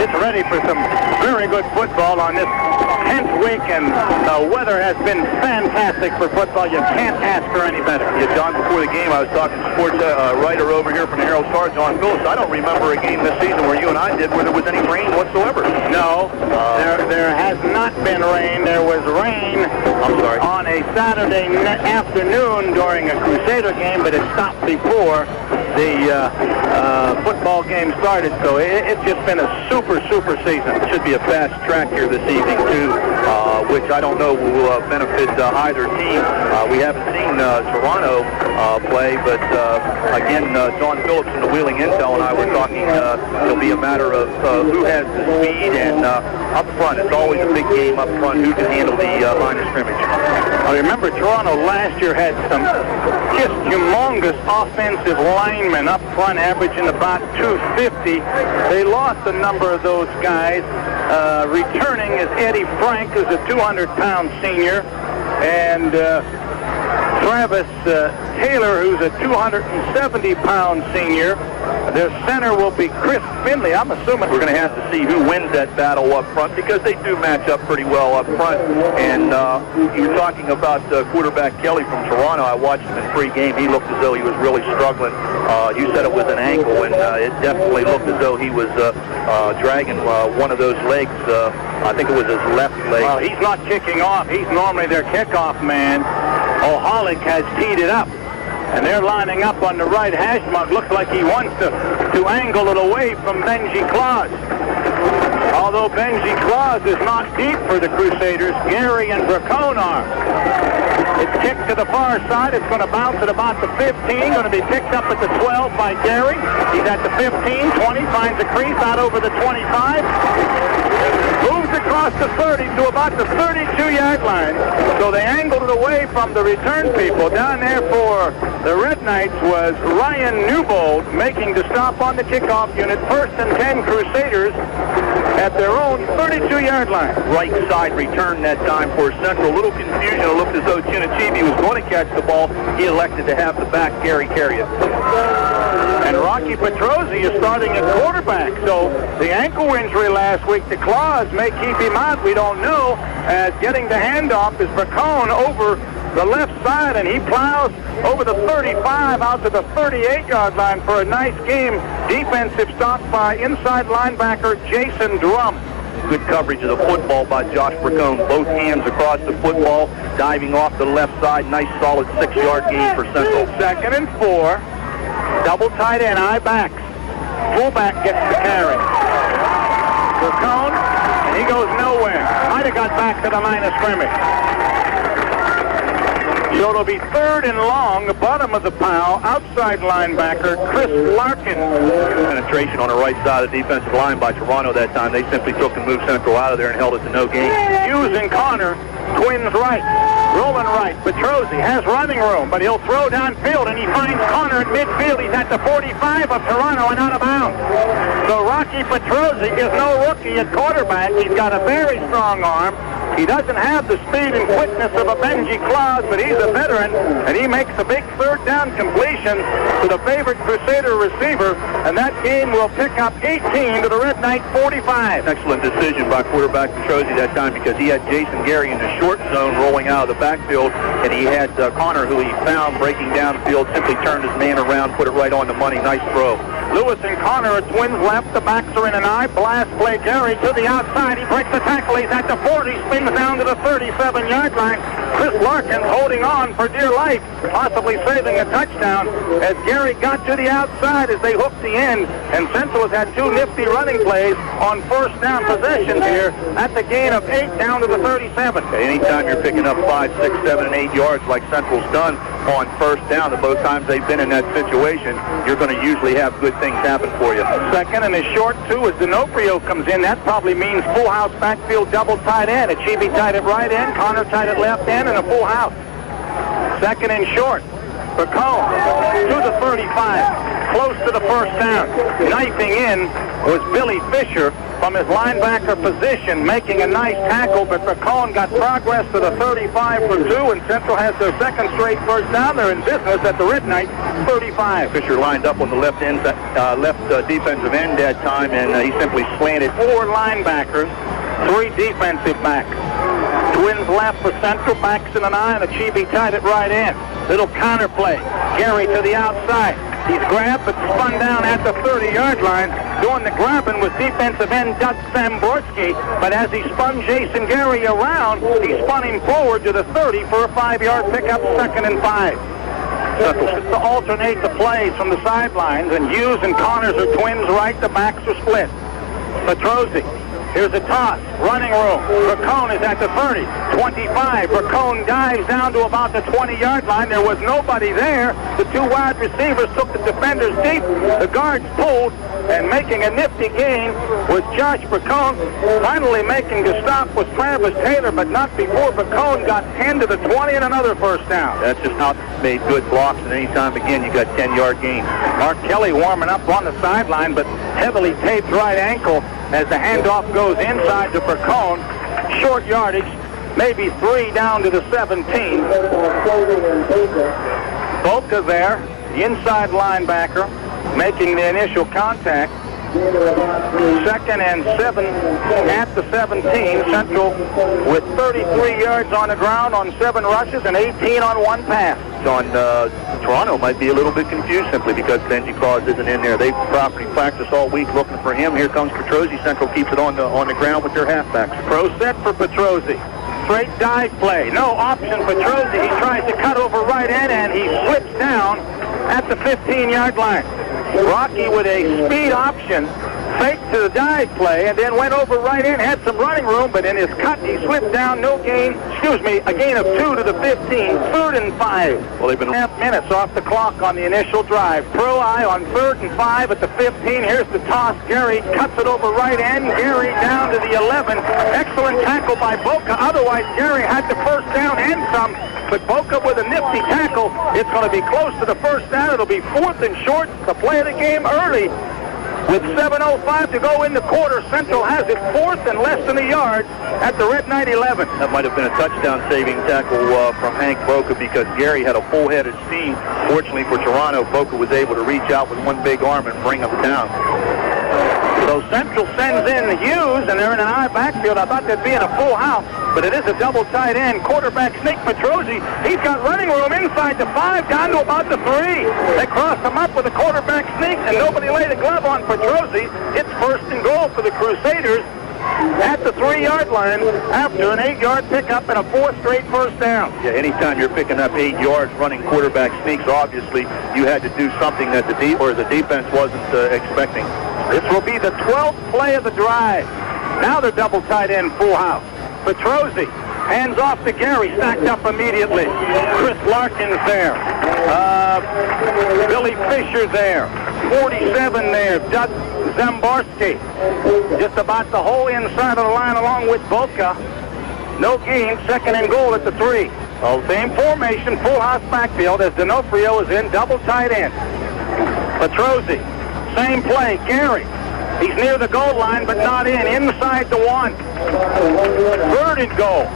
it's ready for some very good football on this 10th week, and the weather has been fantastic for football. You can't ask for any better. Yeah, John, before the game, I was talking to sports writer over here from the Herald-Star, John Phillips. I don't remember a game this season where you and I did where there was any rain whatsoever. No, there has not been rain. There was rain on a Saturday afternoon during a Crusader game, but it stopped before the football game started. So it's just been a super season. It should be a fast track here this evening, too, which I don't know will benefit either team. We haven't seen Toronto play, but again, John Phillips from the Wheeling Intel and I were talking. It'll be a matter of who has the speed, and up front, it's always a big game up front. Who can handle the line of scrimmage? I remember Toronto last year had some just humongous offensive linemen up front, averaging about 250. They lost a number of those guys. Returning is Eddie Frank, who's a 200-pound senior, and Travis Taylor, who's a 270-pound senior. Their center will be Chris Finley. I'm assuming we're going to have to see who wins that battle up front, because they do match up pretty well up front. And you're talking about quarterback Kelly from Toronto. I watched him in pregame. He looked as though he was really struggling. You said it was an ankle, and it definitely looked as though he was dragging one of those legs. I think it was his left leg. Well, he's not kicking off. He's normally their kickoff man. O'Hollick has teed it up, and they're lining up on the right hash mark. Looks like he wants to angle it away from Benji Claus. Although Benji Claus is not deep for the Crusaders, Gary and Bracone are. It's kicked to the far side. It's going to bounce at about the 15. Going to be picked up at the 12 by Gary. He's at the 15, 20, finds a crease out over the 25. Moves across the 30 to about the 32-yard line. So they angled it away from the return people. Down there for the Red Knights was Ryan Newbold making the stop on the kickoff unit. First and 10 Crusaders at their own 32-yard line. Right side return that time for Central. A little confusion. It looked as though Chinichibi was going to catch the ball. He elected to have the back Gary carry it. And Rocky Petrozzi is starting at quarterback. So the ankle injury last week to Claus may keep him out. We don't know. As getting the handoff is Bracone over the left side, and he plows over the 35 out to the 38-yard line for a nice game. Defensive stop by inside linebacker Jason Drum. Good coverage of the football by Josh Bracone. Both hands across the football, diving off the left side. Nice solid 6-yard gain for Central. 2nd and 4. Double tight end, eye backs. Fullback gets the carry. Bracone, and he goes nowhere. Might have got back to the line of scrimmage. So it'll be 3rd and long, the bottom of the pile, outside linebacker Chris Larkin. Penetration on the right side of the defensive line by Toronto that time. They simply took and moved Central out of there and held it to no gain. Hughes and Connor, twins right. Rolling right. Petrozzi has running room, but he'll throw downfield, and he finds Connor at midfield. He's at the 45 of Toronto and out of bounds. So Rocky Petrozzi is no rookie at quarterback. He's got a very strong arm. He doesn't have the speed and quickness of a Benji Claus, but he's a veteran, and he makes a big 3rd down completion to the favorite Crusader receiver, and that game will pick up 18 to the Red Knight 45. Excellent decision by quarterback Petrozzi that time, because he had Jason Gary in the short zone rolling out of the backfield, and he had Connor, who he found breaking downfield, simply turned his man around, put it right on the money. Nice throw. Lewis and Connor are twins left. The backs are in an eye. Blast play Gary to the outside. He breaks the tackle. He's at the 40. Spins down to the 37-yard line. Chris Larkin holding on for dear life, possibly saving a touchdown as Gary got to the outside as they hooked the end. And Central has had 2 nifty running plays on 1st down possessions here at the gain of 8 down to the 37. Anytime you're picking up 5, 6, 7, and 8 yards like Central's done on 1st down, and both times they've been in that situation, you're going to usually have good things happen for you. 2nd and a short 2 as D'Onofrio comes in. That probably means full house backfield double tight end. Achieve tight at right end, Connor tight at left end, and a full house. 2nd and short. Bracone to the 35, close to the 1st down. Knifing in was Billy Fisher, from his linebacker position, making a nice tackle, but Precone got progress to the 35 for 2, and Central has their second straight first down. They're in business at the Red Knight 35. Fisher lined up on the left defensive end that time, and he simply slanted. 4 linebackers, 3 defensive backs. Twins left for Central, backs in an eye, and Achieve tied it right in. Little counter play. Gary to the outside. He's grabbed but spun down at the 30-yard line. Doing the grabbing was defensive end Doug Zamborski, but as he spun Jason Gary around, he spun him forward to the 30 for a 5-yard pickup, 2nd and 5. Just to alternate the plays from the sidelines, and Hughes and Connors are twins right, the backs are split. Petrozzi. Here's a toss, running room. Precone is at the 30, 25. Precone dives down to about the 20-yard line. There was nobody there. The 2 wide receivers took the defenders deep. The guards pulled, and making a nifty gain was Josh Precone. Finally making the stop was Travis Taylor, but not before Precone got 10 to the 20 and another first down. That's just not made good blocks, and any time again you got 10-yard gains. Mark Kelly warming up on the sideline, but heavily taped right ankle as the handoff goes inside to Precone. Short yardage, maybe 3 down to the 17. Boca there, the inside linebacker, making the initial contact. 2nd and 7 at the 17. Central with 33 yards on the ground on 7 rushes and 18 on 1 pass. Toronto might be a little bit confused simply because Benji Claus isn't in there. They've properly practiced all week looking for him. Here comes Petrozzi. Central keeps it on the ground with their halfbacks. Pro set for Petrozzi. Straight dive play. No option Petrozzi. He tries to cut over right end, and he slips down at the 15-yard line. Rocky with a speed option, faked to the dive play, and then went over right in, had some running room, but in his cut, he slipped down, a gain of 2 to the 15, 3rd and 5. Well, they've been half minutes off the clock on the initial drive. Pro eye on 3rd and 5 at the 15. Here's the toss. Gary cuts it over right end. Gary down to the 11. Excellent tackle by Boca. Otherwise, Gary had the first down and some. But Boca with a nifty tackle. It's going to be close to the first down. It'll be 4th and short. The play of the game early. With 7:05 to go in the quarter, Central has it 4th and less than a yard at the Red Knight 11. That might have been a touchdown-saving tackle from Hank Boca because Gary had a full head of steam. Fortunately for Toronto, Boca was able to reach out with one big arm and bring him down. So Central sends in Hughes, and they're in an eye backfield. I thought they'd be in a full house, but it is a double tight end. Quarterback sneak Petrozzi. He's got running room inside the 5, down to about the 3. They cross him up with a quarterback sneak, and nobody laid a glove on Petrozzi. It's 1st and goal for the Crusaders at the 3-yard line after an 8-yard pickup and a 4th straight first down. Yeah, anytime you're picking up 8 yards running quarterback sneaks, obviously you had to do something that the defense wasn't expecting. This will be the 12th play of the drive. Now they're double tight end, full house. Petrozzi hands off to Gary, stacked up immediately. Chris Larkin's there. Billy Fisher there. 47 there. Doug Zamborski. Just about the whole inside of the line along with Boca. No gain, 2nd and goal at the 3. Same formation, full house backfield as D'Onofrio is in double tight end. Petrozzi. Same play, Gary. He's near the goal line, but not in. Inside the 1. 3rd and goal.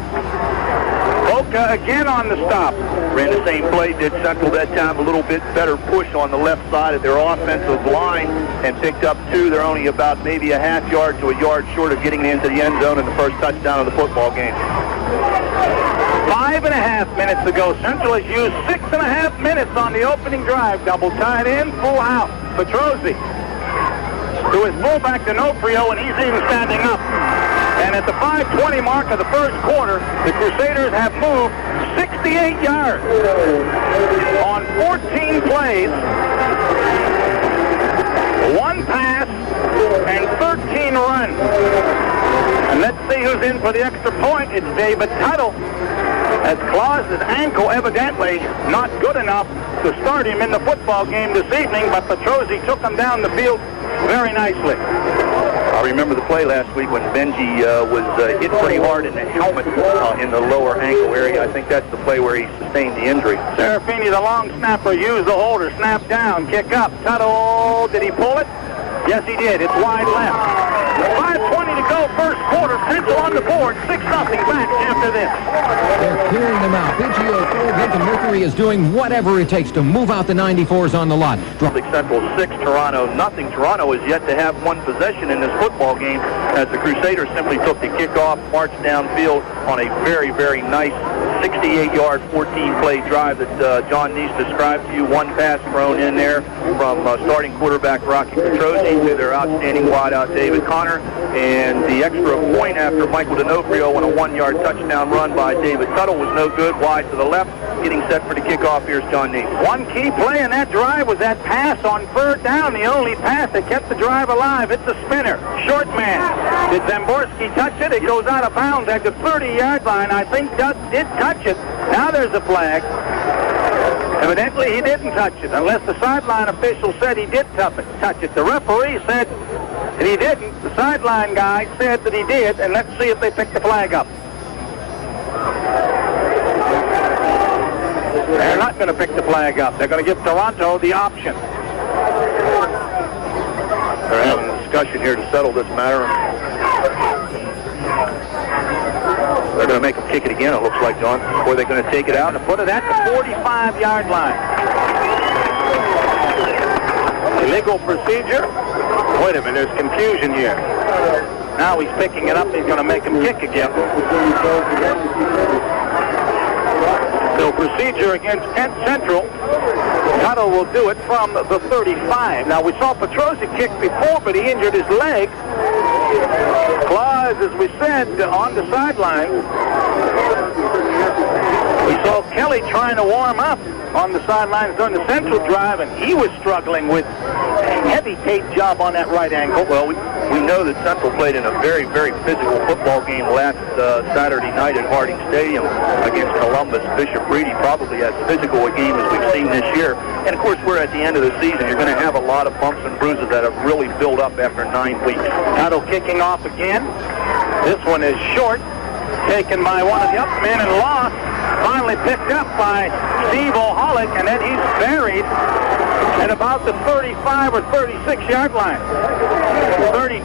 Boca again on the stop. Ran the same play, did Central that time. A little bit better push on the left side of their offensive line and picked up 2. They're only about maybe a half yard to a yard short of getting into the end zone in the first touchdown of the football game. 5.5 minutes to go. Central has used 6.5 minutes on the opening drive. Double tight end, full house. Petrozzi to his fullback D'Onofrio, and he's even standing up. And at the 5:20 mark of the first quarter, the Crusaders have moved 68 yards on 14 plays, 1 pass, and 13 runs. And let's see who's in for the extra point. It's David Tuttle, as Claus's ankle evidently not good enough to start him in the football game this evening, but Petrozzi took him down the field very nicely. I remember the play last week when Benji was hit pretty hard in the helmet in the lower ankle area. I think that's the play where he sustained the injury. Serafini, the long snapper, used the holder. Snap down, kick up. Tuttle, did he pull it? Yes, he did. It's wide left. 5:20 go, first quarter. Central on the board, 6-0 back after this. They're clearing them out. BGO 4, Hinkle Mercury is doing whatever it takes to move out the 94s on the lot. Central 6, Toronto nothing. Toronto is yet to have one possession in this football game as the Crusaders simply took the kickoff, marched downfield on a very, very nice 68-yard, 14-play drive that John Neese described to you. One pass thrown in there from starting quarterback Rocky Petrozzi to their outstanding wideout David Connor, and the extra point after Michael D'Onofrio on a 1-yard touchdown run by David Tuttle was no good. Wide to the left, getting set for the kickoff. Here's John Neese. One key play in that drive was that pass on third down, the only pass that kept the drive alive. It's a spinner. Short man. Did Zamborski touch it? It goes out of bounds at the 30-yard line. I think Doug did touch it. Now there's a flag. Evidently he didn't touch it, unless the sideline official said he did touch it. The referee said that he didn't. The sideline guy said that he did, and let's see if they pick the flag up. They're not going to pick the flag up. They're going to give Toronto the option. They're having a discussion here to settle this matter. They're going to make them kick it again, it looks like, John. Or they're going to take it out and put it at the 45-yard line. Illegal procedure. Wait a minute, there's confusion here. Now he's picking it up. He's going to make him kick again. So procedure against Kent Central. Tuttle will do it from the 35. Now we saw Petrozzi kick before, but he injured his leg. Claus, as we said, on the sideline. We saw Kelly trying to warm up on the sidelines during the Central drive, and he was struggling with a heavy tape job on that right ankle. Well, we know that Central played in a very, very physical football game last Saturday night at Harding Stadium against Columbus. Bishop Reedy probably as physical a game as we've seen this year. And, of course, we're at the end of the season. You're going to have a lot of bumps and bruises that have really built up after 9 weeks. Tuttle kicking off again. This one is short, taken by one of the up men and lost. Finally picked up by Steve O'Hollick, and then he's buried at about the 35 or 36-yard line. 30.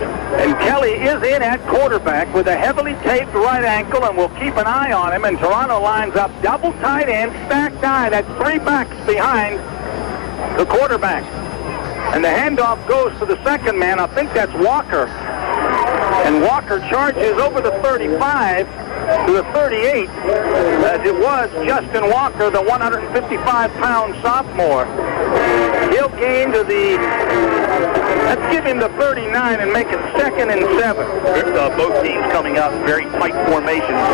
And Kelly is in at quarterback with a heavily taped right ankle, and we'll keep an eye on him. And Toronto lines up double tight end, stacked eye. That's 3 backs behind the quarterback. And the handoff goes to the second man. I think that's Walker. And Walker charges over the 35 to the 38, as it was Justin Walker, the 155-pound sophomore. He'll gain to the, let's give him the 39 and make it 2nd and 7. Both teams coming out in very tight formations.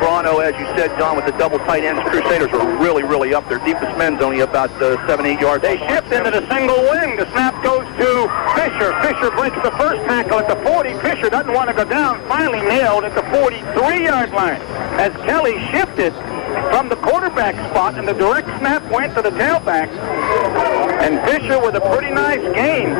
Toronto, as you said, John, with the double tight ends, Crusaders are really, really up. Their deepest men's only about 7-8 yards. They shift into the single wing. The snap goes to Fisher. Fisher breaks the first tackle at the 40. Fisher doesn't want to go down. Finally nailed at the 43-yard line as Kelly shifted from the quarterback spot, and the direct snap went to the tailback. And Fisher with a pretty nice gain.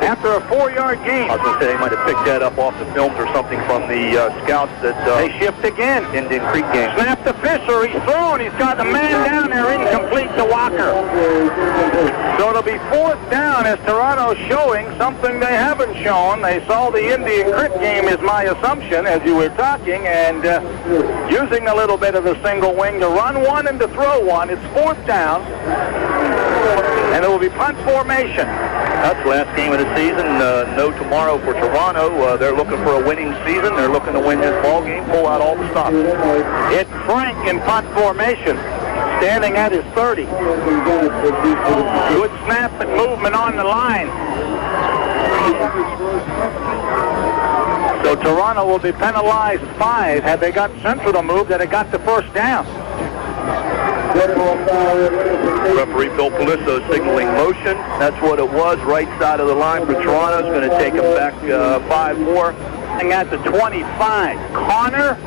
After a 4-yard gain. I was going to say they might have picked that up off the films or something from the scouts that they shift again. Indian Creek game. Snap to Fisher. He's thrown. He's got the man down there, incomplete to Walker. So it'll be 4th down as Toronto's showing something they haven't shown. They saw the Indian Creek game, is my assumption, as you were talking, and using a little bit of the single wing to run one and to throw one. It's 4th down, and it will be punt formation. That's the last game of the season. No tomorrow for Toronto. They're looking for a winning season. They're looking to win this ball game, pull out all the stops. It's Frank in punt formation, standing at his 30. Good snap and movement on the line. So Toronto will be penalized 5. Had they got Central to move, that it got the first down. Referee Bill Palisso signaling motion. That's what it was. Right side of the line for Toronto. Is going to take him back 5 more. And at the 25, Connor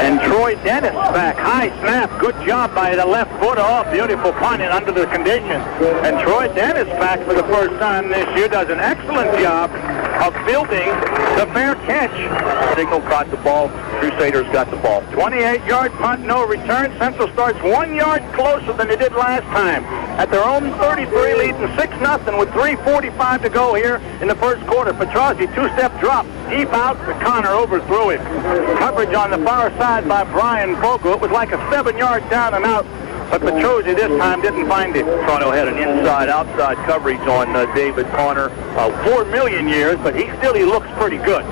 and Troy Dennis back. High snap. Good job by the left foot off. Beautiful punt and under the conditions. And Troy Dennis back for the first time this year does an excellent job of fielding the fair catch. Hinkle caught the ball. Crusaders got the ball. 28-yard punt, no return. Central starts 1 yard closer than they did last time. At their own 33, leading 6-0 with 3:45 to go here in the first quarter. Petrozzi, two-step drop, deep out, but Connor overthrew him. Coverage on the far side by Brian Vogel. It was like a 7-yard down and out, but Petrozzi this time didn't find it. Toronto had an inside-outside coverage on David Connor. 4 million years, but he looks pretty good.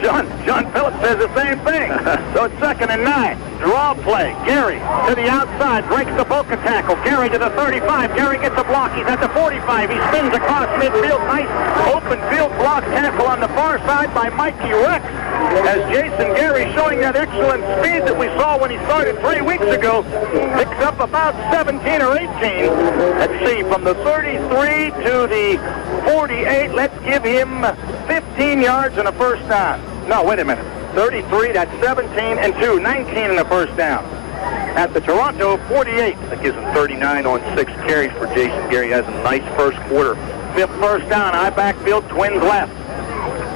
John Phillips says the same thing. So it's 2nd and 9. Draw play. Gary to the outside, breaks the Boca tackle. Gary to the 35. Gary gets a block. He's at the 45. He spins across midfield. Nice open field block tackle on the far side by Mikey Rex. As Jason Gary, showing that excellent speed that we saw when he started 3 weeks ago, picks up about 17 or 18. Let's see, from the 33 to the 48, let's give him 15 yards and a first down. No, wait a minute. 33, that's 17 and 2, 19 in the first down. At the Toronto 48. That gives him 39 on 6 carries for Jason Gary. Has a nice first quarter. 5th first down, high backfield, Twins left.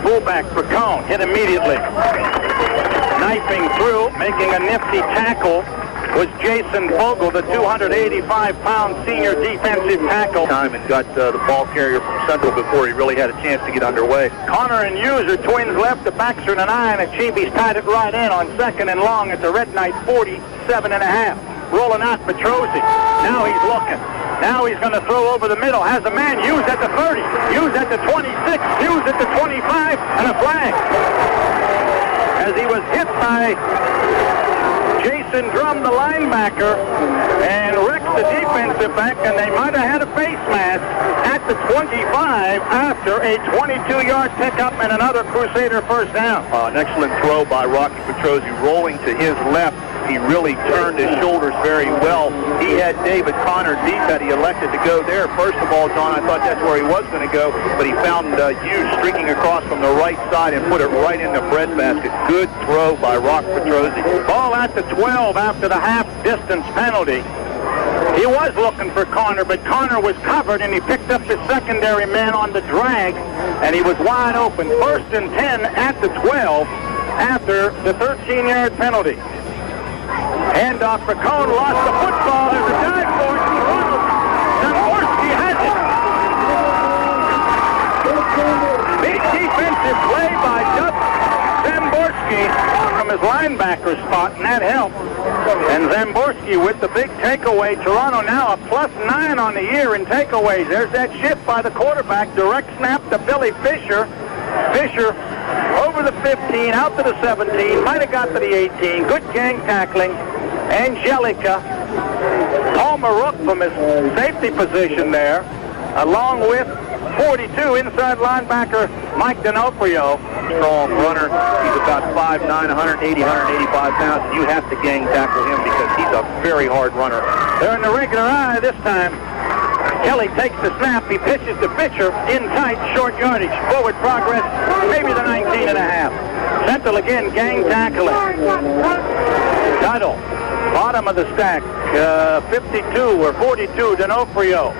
Fullback for Cone, hit immediately. Knifing through, making a nifty tackle was Jason Vogel, the 285-pound senior defensive tackle. Time and got the ball carrier from Central before he really had a chance to get underway. Connor and Hughes are Twins left. The backs are in an eye, and Achibi's tied it right in on 2nd and long at the Red Knight 47.5. Rolling out Petrozzi. Now he's looking. Now he's going to throw over the middle. Has a man. Hughes at the 30. Hughes at the 26. Hughes at the 25. And a flag. As he was hit by Jason Drum, the linebacker, and Rex, the defensive back, and they might have had a face mask at the 25 after a 22-yard pickup and another Crusader first down. An excellent throw by Rocky Petrozzi, rolling to his left. He really turned his shoulders very well. He had David Connor deep that he elected to go there. First of all, John, I thought that's where he was going to go, but he found Hughes streaking across from the right side and put it right in the breadbasket. Good throw by Rocky Petrozzi. Ball at the 12 after the half-distance penalty. He was looking for Connor, but Connor was covered, and he picked up his secondary man on the drag, and he was wide open. 1st and 10 at the 12 after the 13-yard penalty. Handoff for Cone, lost the football. There's a dive for it. Zamborski has it. Big defensive play by Zamborski from his linebacker spot, and that helped. And Zamborski with the big takeaway. Toronto now a +9 on the year in takeaways. There's that shift by the quarterback. Direct snap to Billy Fisher. Fisher over the 15, out to the 17, might have got to the 18. Good gang tackling. Angelica, Paul Marook from his safety position there, along with 42 inside linebacker Mike D'Onofrio. Strong runner. He's about 5'9", 180, 185 pounds. You have to gang tackle him because he's a very hard runner. They're in the regular eye this time. Kelly takes the snap. He pitches the pitcher in tight, short yardage. Forward progress, maybe the 19.5. Central again, gang tackling. Tuttle, bottom of the stack, 52 or 42, D'Onofrio.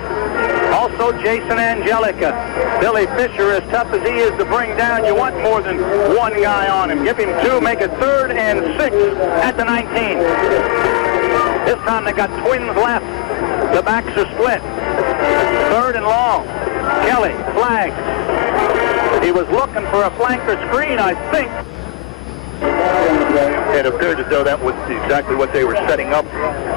Also Jason Angelica. Billy Fisher, as tough as he is to bring down, you want more than one guy on him. Give him 2, make it 3rd and 6 at the 19. This time they got Twins left. The backs are split. 3rd and long. Kelly, flag. He was looking for a flanker screen, I think. It appeared as though that was exactly what they were setting up.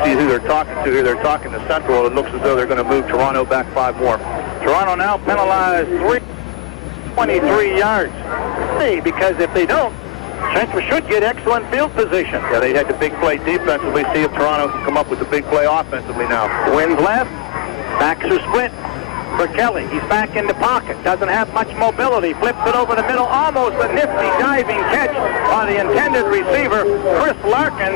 See who they're talking to here. They're talking to Central. It looks as though they're going to move Toronto back 5 more. Toronto now penalized 23 yards. Because if they don't, Central should get excellent field position. Yeah, they had the big play defensively. See if Toronto can come up with the big play offensively now. Wins left. Backs are split for Kelly. He's back in the pocket. Doesn't have much mobility. Flips it over the middle. Almost a nifty diving catch by the intended receiver, Chris Larkin,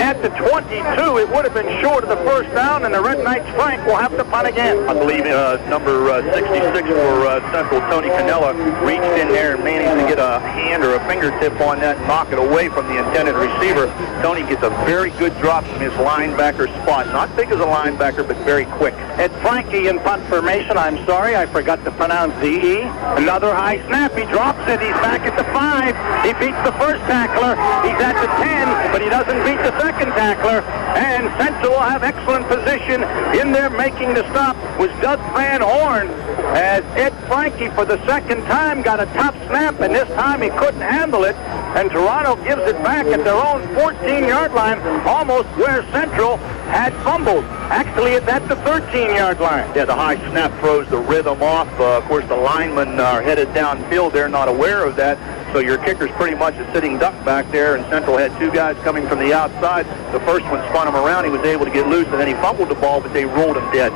at the 22. It would have been short of the first down, and the Red Knights Frank will have to punt again. I believe number 66 for Central, Tony Canella, reached in there and managed to get a hand or a fingertip on that and knock it away from the intended receiver. Tony gets a very good drop from his linebacker spot. Not big as a linebacker, but very quick. It's Frankie in punt formation. explanation. I'm sorry, I forgot to pronounce the E. Another high snap. He drops it. He's back at the 5. He beats the first tackler. He's at the 10, but he doesn't beat the second tackler. And Central will have excellent position. In there making the stop was Doug Van Horn, as Ed Frankie for the second time got a top snap, and this time he couldn't handle it. And Toronto gives it back at their own 14-yard line, almost where Central had fumbled. Actually, it's at the 13-yard line. Yeah, the high snap throws the rhythm off. Of course, the linemen are headed downfield. They're not aware of that. So your kicker's pretty much a sitting duck back there, and Central had two guys coming from the outside. The first one spun him around. He was able to get loose, and then he fumbled the ball, but they rolled him dead.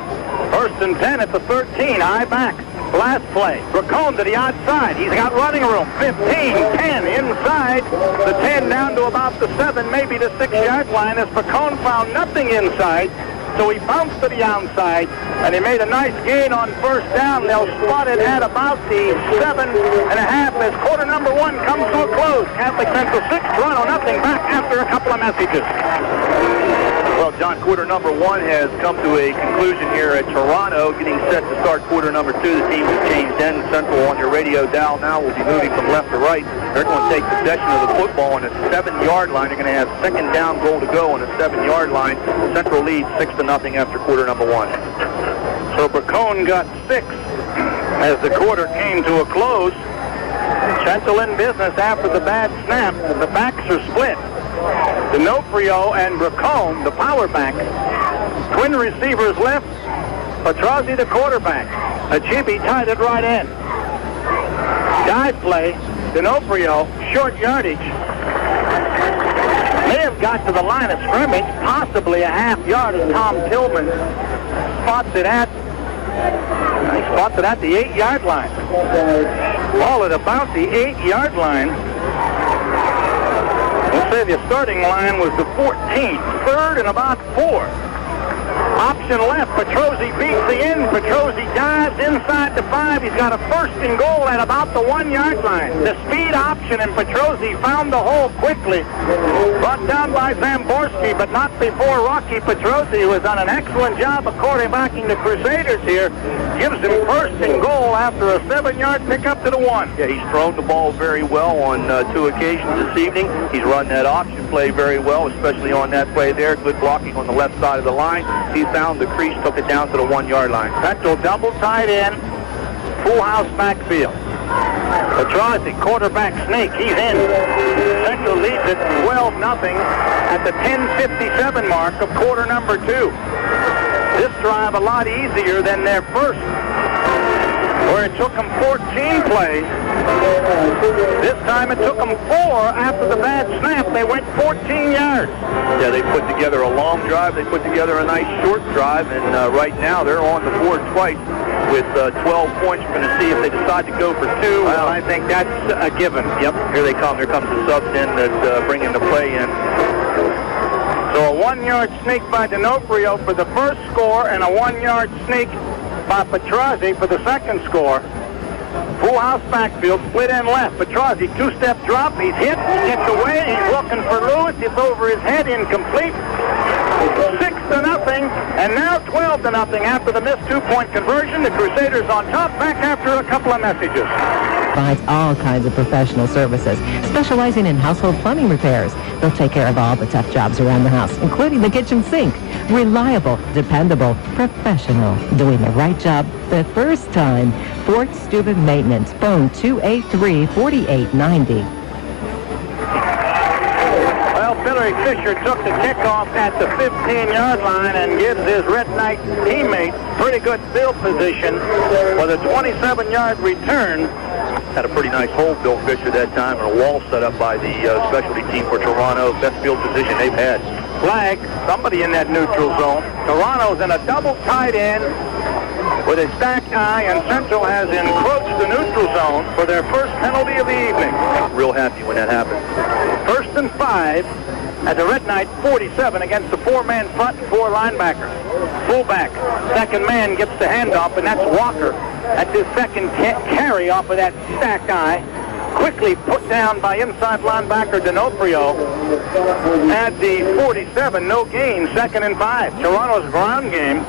1st and 10 at the 13. High back. Last play. Racone to the outside. He's got running room. 15, 10 inside. The 10 down to about the 7, maybe the 6-yard line, as Racone found nothing inside. So he bounced to the outside, and he made a nice gain on 1st down. They'll spot it at about the 7.5 as quarter number 1 comes to a close. Catholic Central 6, Toronto nothing, back after a couple of messages. Well, John, quarter number 1 has come to a conclusion here at Toronto, getting set to start quarter number 2. The team has changed ends. Central on your radio dial now will be moving from left to right. They're going to take possession of the football on the 7-yard line. They're going to have second down goal to go on the 7-yard line. Central leads 6-0 after quarter number 1. So Racone got 6 as the quarter came to a close. Central in business after the bad snap. The backs are split. D'Onofrio and Racone, the power back. Twin receivers left. Petrozzi, the quarterback. Achibi tied it right in. Dive play. D'Onofrio, short yardage. May have got to the line of scrimmage, possibly a half yard, as Tom Tillman spots it at the 8-yard line. Ball at about the 8-yard line. We'll say the starting line was the 14. 3rd and about 4. Option left. Petrozzi beats the end. Petrozzi dives inside the 5. He's got a 1st and goal at about the 1-yard line. The speed option, and Petrozzi found the hole quickly. Brought down by Zamborski, but not before Rocky Petrozzi, who has done an excellent job of quarterbacking the Crusaders here. Gives him 1st and goal after a 7-yard pickup to the 1. Yeah, he's thrown the ball very well on 2 occasions this evening. He's run that option play very well, especially on that play there. Good blocking on the left side of the line. He found the crease, took it down to the 1-yard line. Central double tight end, full house backfield. Petrozzi, quarterback sneak, he's in. Central leads it 12-0 at the 10:57 mark of quarter number 2. This drive a lot easier than their first, where it took them 14 plays. This time it took them 4 after the bad snap. They went 14 yards. Yeah, they put together a long drive. They put together a nice short drive, and right now they're on the board twice with 12 points. We're going to see if they decide to go for 2. Well, I think that's a given. Yep, here they come. Here comes the subs in that bring in the play in. So a 1-yard sneak by D'Onofrio for the first score, and a 1-yard sneak by Petrozzi for the second score. Full house backfield, split end left. Petrozzi, 2-step drop. He's hit, gets away. He's looking for Lewis. It's over his head, incomplete. 6-0, and now 12-0 after the missed 2-point conversion. The Crusaders on top, back after a couple of messages. Provides all kinds of professional services, specializing in household plumbing repairs. They'll take care of all the tough jobs around the house, including the kitchen sink. Reliable, dependable, professional, doing the right job the first time. Fort Steuben Maintenance, phone 283-4890. Well, Billy Fisher took the kickoff at the 15-yard line and gives his Red Knight teammates pretty good field position for the 27-yard return. Had a pretty nice hole, Bill Fisher, that time, and a wall set up by the specialty team for Toronto. Best field position they've had. Flag, somebody in that neutral zone. Toronto's in a double tight end with a stacked eye, and Central has encroached the neutral zone for their first penalty of the evening. Real happy when that happened. 1st and 5 at the Red Knight 47 against the 4-man front and 4 linebackers. Fullback, second man gets the handoff, and that's Walker. That's his second carry off of that stacked eye. Quickly put down by inside linebacker D'Onofrio at the 47. No gain, 2nd and 5. Toronto's ground game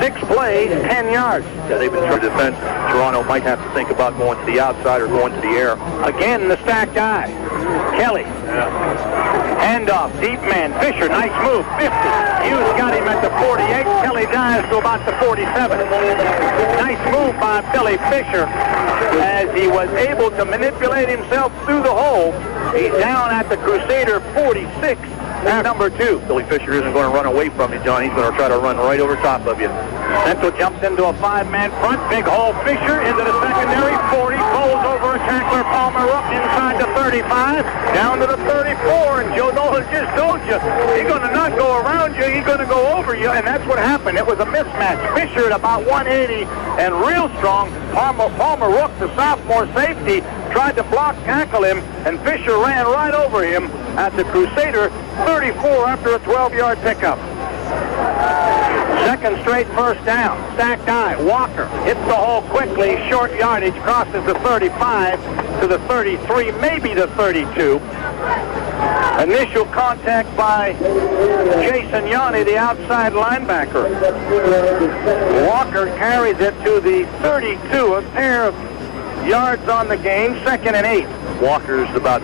6 plays, 10 yards. Yeah, they've been trying to defend. Toronto might have to think about going to the outside or going to the air. Again, the stacked eye. Kelly. Handoff, deep man. Fisher, nice move, 50. Hughes got him at the 48. Kelly dives to about the 47. Nice move by Billy Fisher as he was able to manipulate himself through the hole. He's down at the Crusader 46. Number 2. Billy Fisher isn't going to run away from you, John. He's going to try to run right over top of you. Central jumps into a 5-man front. Big hole. Fisher into the secondary. 40. Pulls over a tackler. Palmer up inside the 35. Down to the 34. And Joe Nolan just told you, he's going to not go around you. He's going to go over you. And that's what happened. It was a mismatch. Fisher at about 180 and real strong. Palmer Rook, the sophomore safety, tried to block tackle him, and Fisher ran right over him at the Crusader 34 after a 12-yard pickup. Second straight first down. Stacked eye. Walker hits the hole quickly. Short yardage. Crosses the 35 to the 33, maybe the 32. Initial contact by Jason Yanni, the outside linebacker. Walker carries it to the 32, a pair of yards on the game, 2nd and 8. Walker's about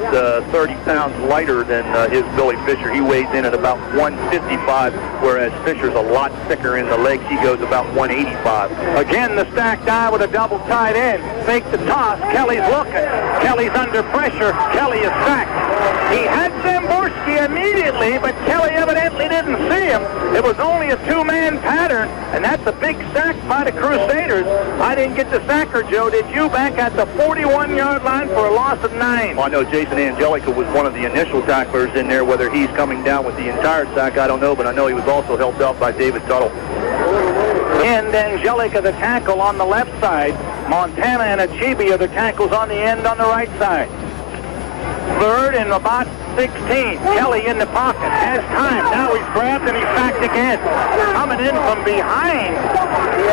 30 pounds lighter than his Billy Fisher. He weighs in at about 155, whereas Fisher's a lot thicker in the legs. He goes about 185. Again, the stacked eye with a double tight end. Fake the toss. Kelly's looking. Kelly's under pressure. Kelly is sacked. He had Zamborski immediately, but Kelly evidently didn't see him. It was only a 2-man pattern, and that's a big sack by the Crusaders. I didn't get the sacker, Joe. Did you? Back at the 41-yard line for a loss of 9. Well, I know Jason Angelica was one of the initial tacklers in there. Whether he's coming down with the entire sack, I don't know, but I know he was also helped out by David Tuttle. And Angelica, the tackle on the left side. Montana and Achibi are the tackles on the end on the right side. 3rd and about 16. Kelly in the pocket. Has time. Now he's grabbed and he's sacked again. Coming in from behind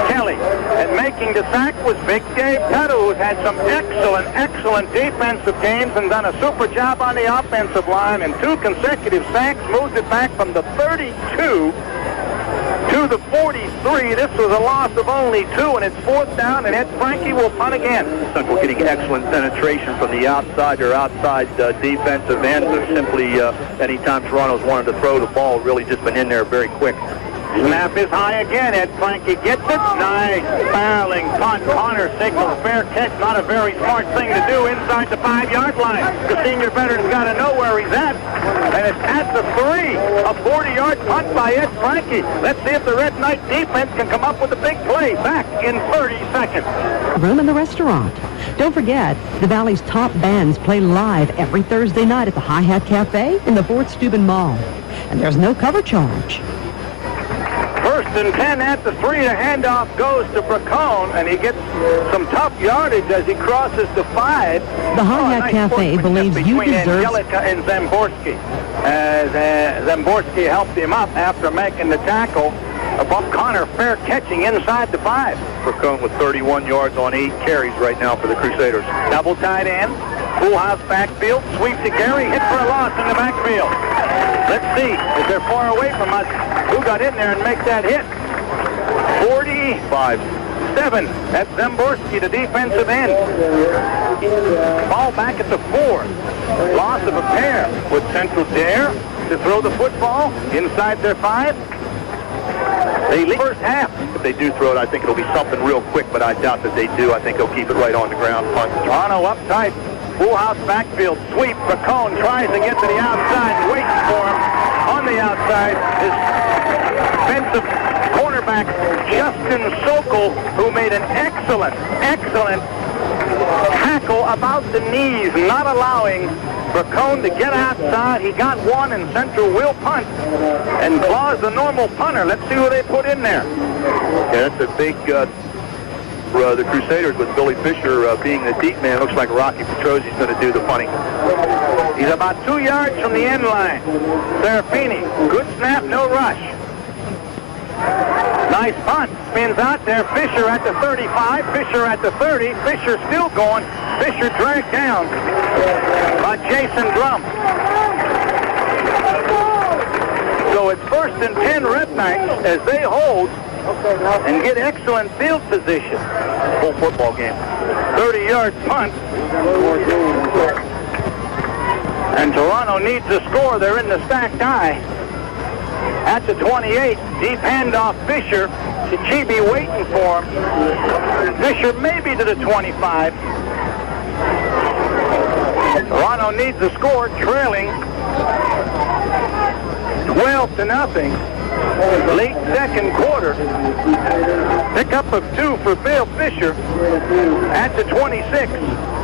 Kelly. And making the sack was Big Dave Tuttle, who's had some excellent defensive games and done a super job on the offensive line. And 2 consecutive sacks. Moved it back from the 32 to the 43. This was a loss of only 2, and it's 4th down, and Ed Frankie will punt again. Central getting excellent penetration from the outside or outside defensive end. Simply, anytime Toronto's wanted to throw the ball, really just been in there very quick. Snap is high again. Ed Frankie gets it. Nice barreling punt. Connor signals fair catch. Not a very smart thing to do inside the 5-yard line. The senior veteran's got to know where he's at. And it's at the 3. A 40-yard punt by Ed Frankie. Let's see if the Red Knight defense can come up with a big play. Back in 30 seconds. Room in the restaurant. Don't forget, the Valley's top bands play live every Thursday night at the Hi Hat Cafe in the Fort Steuben Mall. And there's no cover charge. 1st and 10 at the 3. The handoff goes to Bracone, and he gets some tough yardage as he crosses the 5. The Hi Hat Cafe believes you deserve... Angelica and Zamborski. As Zamborski helped him up after making the tackle. Above Connor, fair catching inside the 5. Bracone with 31 yards on 8 carries right now for the Crusaders. Double tight end. Full house backfield. Sweep to Gary. Hit for a loss in the backfield. Let's see. If they're far away from us, who got in there and make that hit? 45-7. That's Zamborski, the defensive end. Ball back at the 4. Loss of a pair. Would Central dare to throw the football inside their 5? They lead first half. If they do throw it, I think it'll be something real quick, but I doubt that they do. I think they'll keep it right on the ground. Punt. Toronto up tight. Full house backfield sweep. Bracone tries to get to the outside. Waits for him on the outside. His defensive cornerback, Justin Sokol, who made an excellent tackle about the knees, not allowing Bracone to get outside. He got one, and Central will punt. And Claus, the normal punter. Let's see who they put in there. Yeah, that's a big... the Crusaders with Billy Fisher being the deep man. Looks like Rocky Petrosi's going to do the punting. He's about 2 yards from the end line. Serafini, good snap, no rush. Nice punt. Spins out there. Fisher at the 35. Fisher at the 30. Fisher still going. Fisher dragged down by Jason Drum. So it's 1st and 10 Red Knights as they hold and get excellent field position. Full football game. 30-yard punt. And Toronto needs a score. They're in the stacked I. At the 28, deep handoff Fisher. Chibi waiting for him. Fisher maybe to the 25. Toronto needs a score, trailing 12-0. Late second quarter. Pickup of 2 for Bill Fisher at the 26.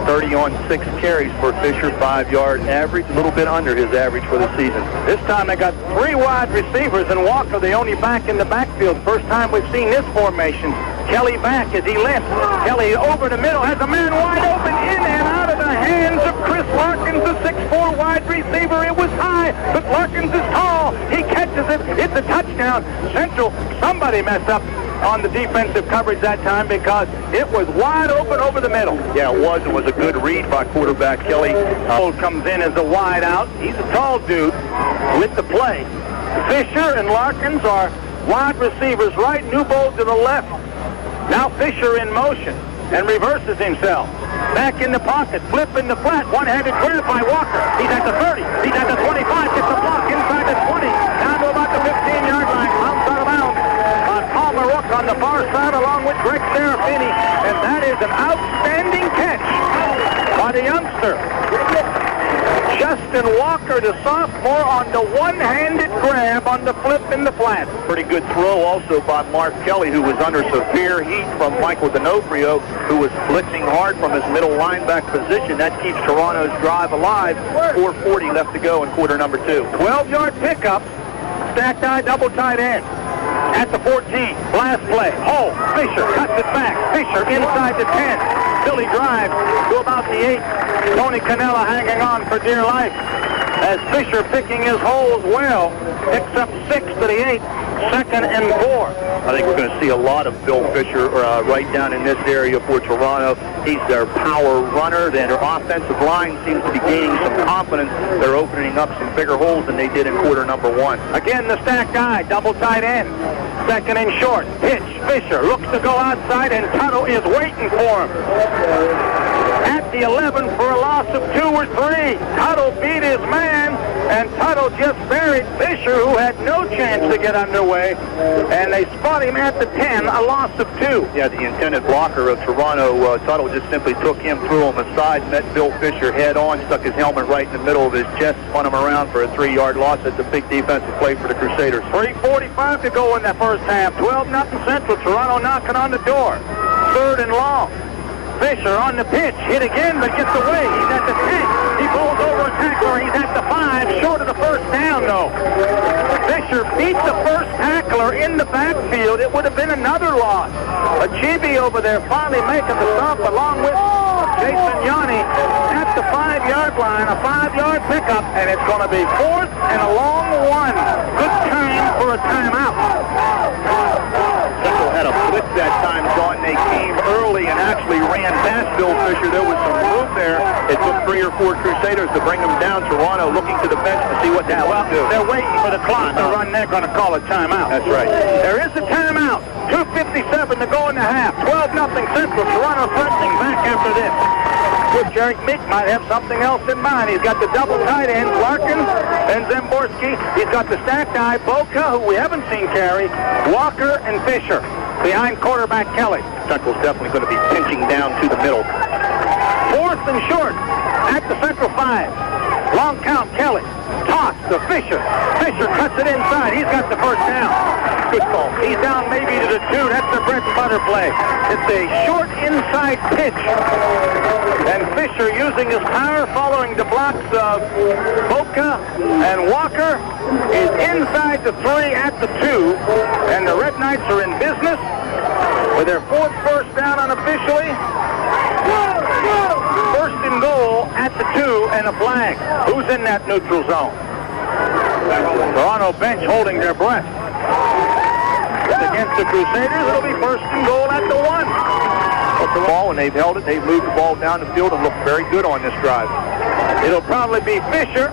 30 on 6 carries for Fisher, 5-yard average, a little bit under his average for the season. This time they got 3 wide receivers, and Walker the only back in the backfield. First time we've seen this formation. Kelly back as he lifts. Kelly over the middle, has a man wide open, in and out of the hands of Chris Larkins, the 6'4" wide receiver. It was high, but Larkins is tall. He catches it. It's a touchdown. Central, somebody messed up on the defensive coverage that time because it was wide open over the middle. Yeah, it was. It was a good read by quarterback Kelly. Comes in as a wide out. He's a tall dude with the play. Fisher and Larkins are wide receivers right, Newbold to the left. Now Fisher in motion and reverses himself. Back in the pocket, flip in the flat, one-handed grab by Walker. He's at the 30, he's at the 25, gets a block inside the 20, down to about the 15-yard line, bounce out of bounds. Palmer Rook on the far side along with Greg Serafini, and that is an outstanding catch by the youngster. Justin Walker, the sophomore, on the one-handed grab on the flip in the flat. Pretty good throw also by Mark Kelly, who was under severe heat from Michael D'Onofrio, who was blitzing hard from his middle linebacker position. That keeps Toronto's drive alive. 4:40 left to go in quarter number 2. 12-yard pickup, stacked eye, double tight end. At the 14, last play, Hole, Fisher cuts it back. Fisher inside the 10. Billy drives to about the 8. Tony Cannella hanging on for dear life as Fisher, picking his holes well, picks up 6 to the 8. 2nd and 4. I think we're going to see a lot of Bill Fisher right down in this area for Toronto. He's their power runner. Their offensive line seems to be gaining some confidence. They're opening up some bigger holes than they did in quarter number 1. Again, the stacked eye, double tight end. 2nd and short. Pitch. Fisher looks to go outside, and Tuttle is waiting for him. At the 11 for a loss of 2 or 3. Tuttle beat his man, and Tuttle just buried Fisher, who had no chance to get underway, and they spot him at the 10, a loss of 2. Yeah, the intended blocker of Toronto, Tuttle, just simply took him, threw him aside, met Bill Fisher head on, stuck his helmet right in the middle of his chest, spun him around for a 3-yard loss. That's a big defensive play for the Crusaders. 3:45 to go in that first half. 12-0 Central. Toronto knocking on the door. 3rd and long. Fisher on the pitch, hit again, but gets away. He's at the 10. He pulls over a tackler. He's at the 5, short of the first down, though. Fisher beat the first tackler in the backfield. It would have been another loss. Achibi over there finally making the stop along with Jason Yanni at the 5-yard line. A 5-yard pickup, and it's going to be 4th and a long 1. Good time for a timeout. Central had a blitz that time, John. They came early and actually ran past Bill Fisher. There was some room there. It took 3 or 4 Crusaders to bring them down. Toronto looking to the bench to see what they want to do. They're waiting for the clock to run. They're going to call a timeout. That's right. There is a timeout. 2:57 to go in the half. 12-0 Central. Toronto threatening back after this. Good, Jerry Meek might have something else in mind. He's got the double tight end, Larkins and Zemborski. He's got the stacked eye, Boca, who we haven't seen carry, Walker and Fisher. Behind quarterback Kelly. Central's definitely going to be pinching down to the middle. 4th and short at the Central 5. Long count, Kelly. Toss to Fisher. Fisher cuts it inside. He's got the first down. Good call. He's down maybe to the 2. That's the bread and butter play. It's a short inside pitch. And Fisher, using his power, following the blocks of Boca and Walker, is inside the 3 at the 2. And the Red Knights are in business with their 4th first down unofficially. 1st and goal at the 2 and a flag. Who's in that neutral zone? Toronto bench holding their breath. Against the Crusaders, it'll be 1st and goal at the 1. The ball, and they've held it. They've moved the ball down the field and looked very good on this drive. It'll probably be Fisher,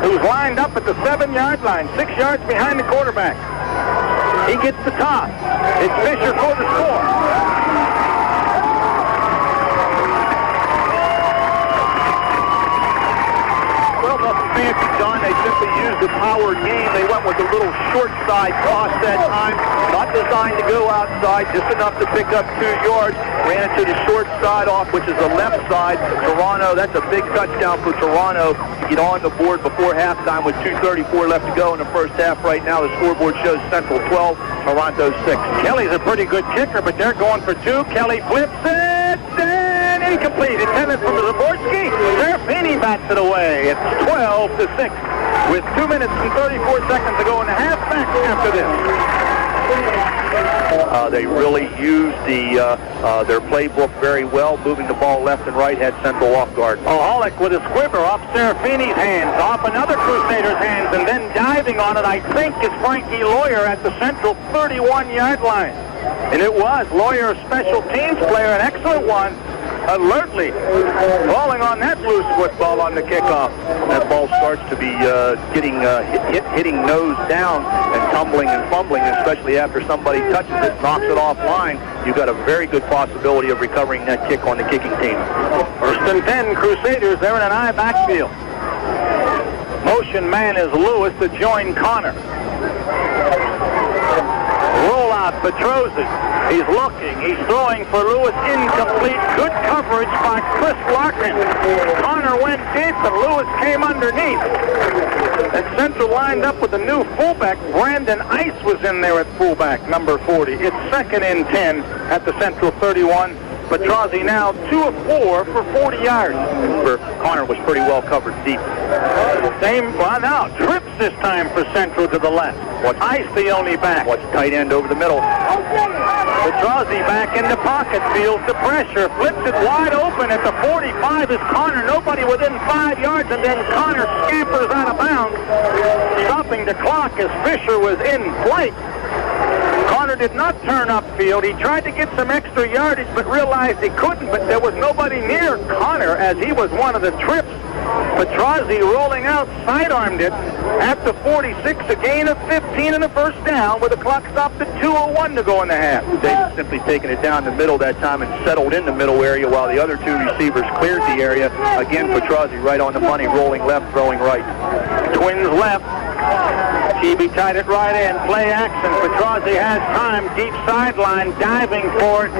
who's lined up at the 7-yard line, 6 yards behind the quarterback. He gets the toss. It's Fisher for the score. Well, nothing fancy, John. They simply used the power game. They went with a little short side toss that time. Not designed to go outside, just enough to pick up 2 yards. Ran it to the short side off, which is the left side. Toronto, that's a big touchdown for Toronto to get on the board before halftime with 2:34 left to go in the first half. Right now, the scoreboard shows Central 12, Toronto 6. Kelly's a pretty good kicker, but they're going for 2. Kelly flips it, and incomplete. Intended from Zaborski. Serafini bats it away. It's 12-6 with 2 minutes and 34 seconds to go in the half. Back after this. They really used their playbook very well, moving the ball left and right, had Central off guard. Oholic with a squibber off Serafini's hands, off another Crusader's hands, and then diving on it, I think, is Frankie Lawyer at the Central 31-yard line. And it was. Lawyer, a special teams player, an excellent one, alertly falling on that loose football on the kickoff. That ball starts to be hitting nose down and tumbling and fumbling, especially after somebody touches it, knocks it offline. You've got a very good possibility of recovering that kick on the kicking team. First and 10, Crusaders. They're in an I backfield. Motion man is Lewis to join Connor. Rollout, Petrozzi. He's looking. He's throwing for Lewis. Incomplete. Good coverage by Chris Larkin. Connor went deep, and Lewis came underneath. And Central lined up with a new fullback. Brandon Ice was in there at fullback, number 40. It's 2nd and 10 at the Central 31. Petrozzi now 2 of 4 for 40 yards. Connor was pretty well covered deep. Well, now trips this time for Central to the left. Ice the only back. Watch tight end over the middle. Petrozzi back in the pocket, feels the pressure, flips it wide open at the 45 is Connor. Nobody within 5 yards, and then Connor scampers out of bounds, stopping the clock as Fisher was in flight. Connor did not turn upfield. He tried to get some extra yardage, but realized he couldn't, but there was nobody near Connor as he was one of the trips. Petrozzi rolling out, sidearmed it at the 46, a gain of 15 and a first down with the clock stopped at 2:01 to go in the half. They've simply taken it down the middle that time and settled in the middle area while the other 2 receivers cleared the area. Again, Petrozzi right on the money, rolling left, throwing right. Twins left. Chibi tied it right in. Play action. Petrozzi has time. Deep sideline. Diving for it.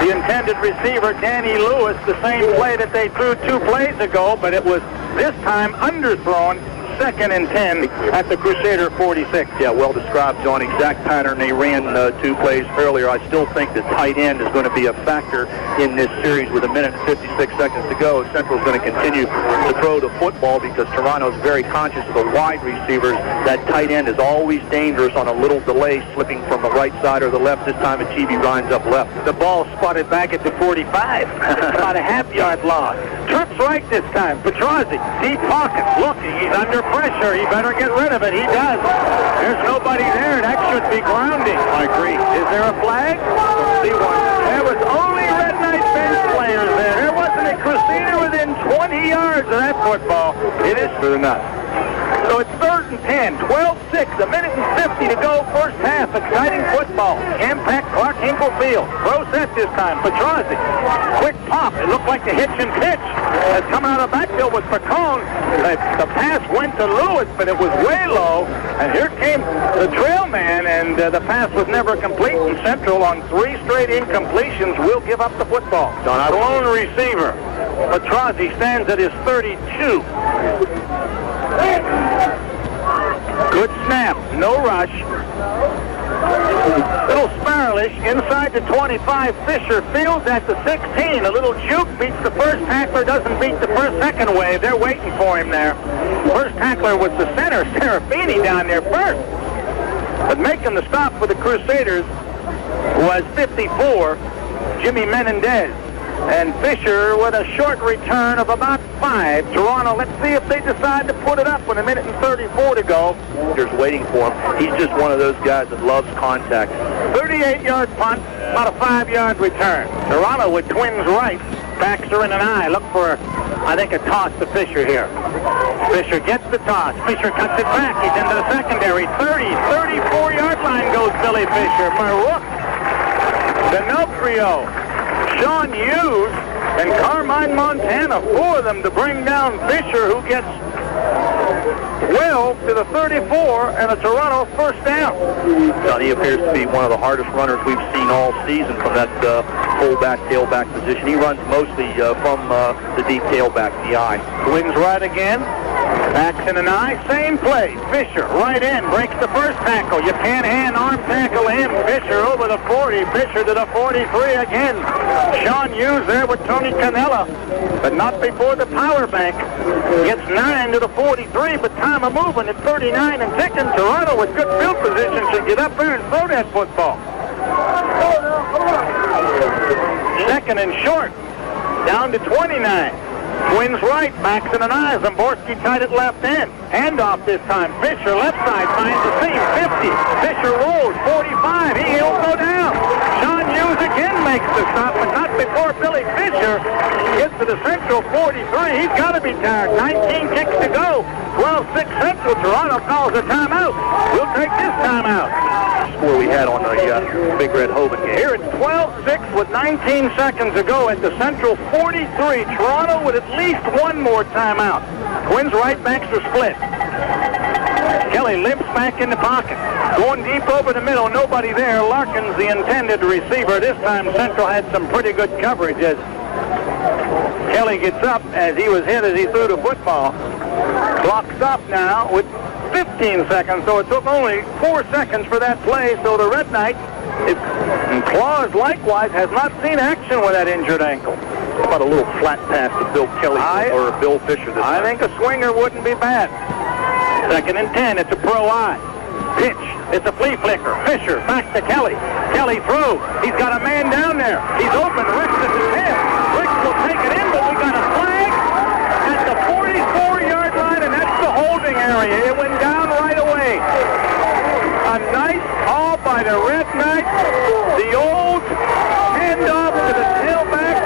The intended receiver, Danny Lewis. The same play that they threw 2 plays ago, but it was this time underthrown. 2nd and 10 at the Crusader 46. Yeah, well described, John. Exact pattern they ran 2 plays earlier. I still think the tight end is going to be a factor in this series with 1 minute and 56 seconds to go. Central's going to continue to throw the football because Toronto's very conscious of the wide receivers. That tight end is always dangerous on a little delay, slipping from the right side or the left. This time, Achieve lines up left. The ball spotted back at the 45. About a half-yard loss. Trips right this time. Petrozzi, deep pocket, looking. He's under pressure. He better get rid of it. He does. There's nobody there. That should be grounding. I agree. Is there a flag? See one. There was only Red Knight bench players there. There wasn't a Crusader within 20 yards of that football. It is for the nuts. So it's 3rd and 10, 12-6, 1 minute and 50 to go, first half. Exciting football. Impact Clarke Hinkle Field. Throw set this time. Petrozzi. Quick pop. It looked like the hitch and pitch. Has come out of the backfield with Pacone. The pass went to Lewis, but it was way low. And here came the trail man, and the pass was never complete. And Central, on 3 straight incompletions, will give up the football. Lone receiver. Petrozzi stands at his 32. Good snap, no rush. Little Sparrelish inside the 25. Fisher fields at the 16. A little juke beats the first tackler, doesn't beat the second wave. They're waiting for him there. First tackler was the center, Serafini, down there first. But making the stop for the Crusaders was 54, Jimmy Menendez. And Fisher with a short return of about 5. Toronto, let's see if they decide to put it up with 1 minute and 34 to go. There's waiting for him. He's just one of those guys that loves contact. 38-yard punt, about a 5-yard return. Toronto with twins right. Backs are in an eye. Look for I think a toss to Fisher here. Fisher gets the toss. Fisher cuts it back. He's into the secondary. 34-yard line goes Billy Fisher. Marook, D'Onofrio, Sean Hughes, and Carmine Montana. 4 of them to bring down Fisher, who gets 12 to the 34 and a Toronto first down. Now, he appears to be one of the hardest runners we've seen all season from that fullback, tailback position. He runs mostly from the deep tailback, the I. Twins right again. Backs in an I. Same play. Fisher right in. Breaks the first tackle. You can't hand arm tackle him. Fisher over the 40. Fisher to the 43 again. Sean Hughes there with Tony Cannella, but not before the power bank. Gets 9 to the 43, but time of moving at 39 and ticking. Toronto with good field position should get up there and throw that football. Second and short. Down to 29. Twins right, backs in an eye. Zamborski tied it left end. Handoff this time. Fisher left side finds the seam. 50. Fisher rolls. 45. He'll go down. Sean Hughes again makes the stop, but not before Billy Fisher gets to the central 43. He's got to be tired. 19 kicks to go. 12-6 central. Toronto calls a timeout. We'll take this timeout. Score we had on the Big Red Hoban game. Here it's 12-6 with 19 seconds to go at the Central 43. Toronto with at least one more timeout. Twins right backs are split. Kelly limps back in the pocket. Going deep over the middle, nobody there. Larkin's the intended receiver. This time Central had some pretty good coverage as Kelly gets up as he was hit as he threw the football. Clock stopped now with 15 seconds, so it took only 4 seconds for that play. So the Red Knights, and Claus likewise, has not seen action with that injured ankle. How about a little flat pass to Bill Kelly or Bill Fisher this time? I think a swinger wouldn't be bad. Second and 10, it's a pro I. Pitch, it's a flea flicker. Fisher back to Kelly. Kelly through. He's got a man down there. He's open. Ricks at the 10. Ricks will take it in, but we got a flag at the 44-yard line, and that's the holding area. It went down right away. A nice call by the Red Knights. The old handoff to the tailback.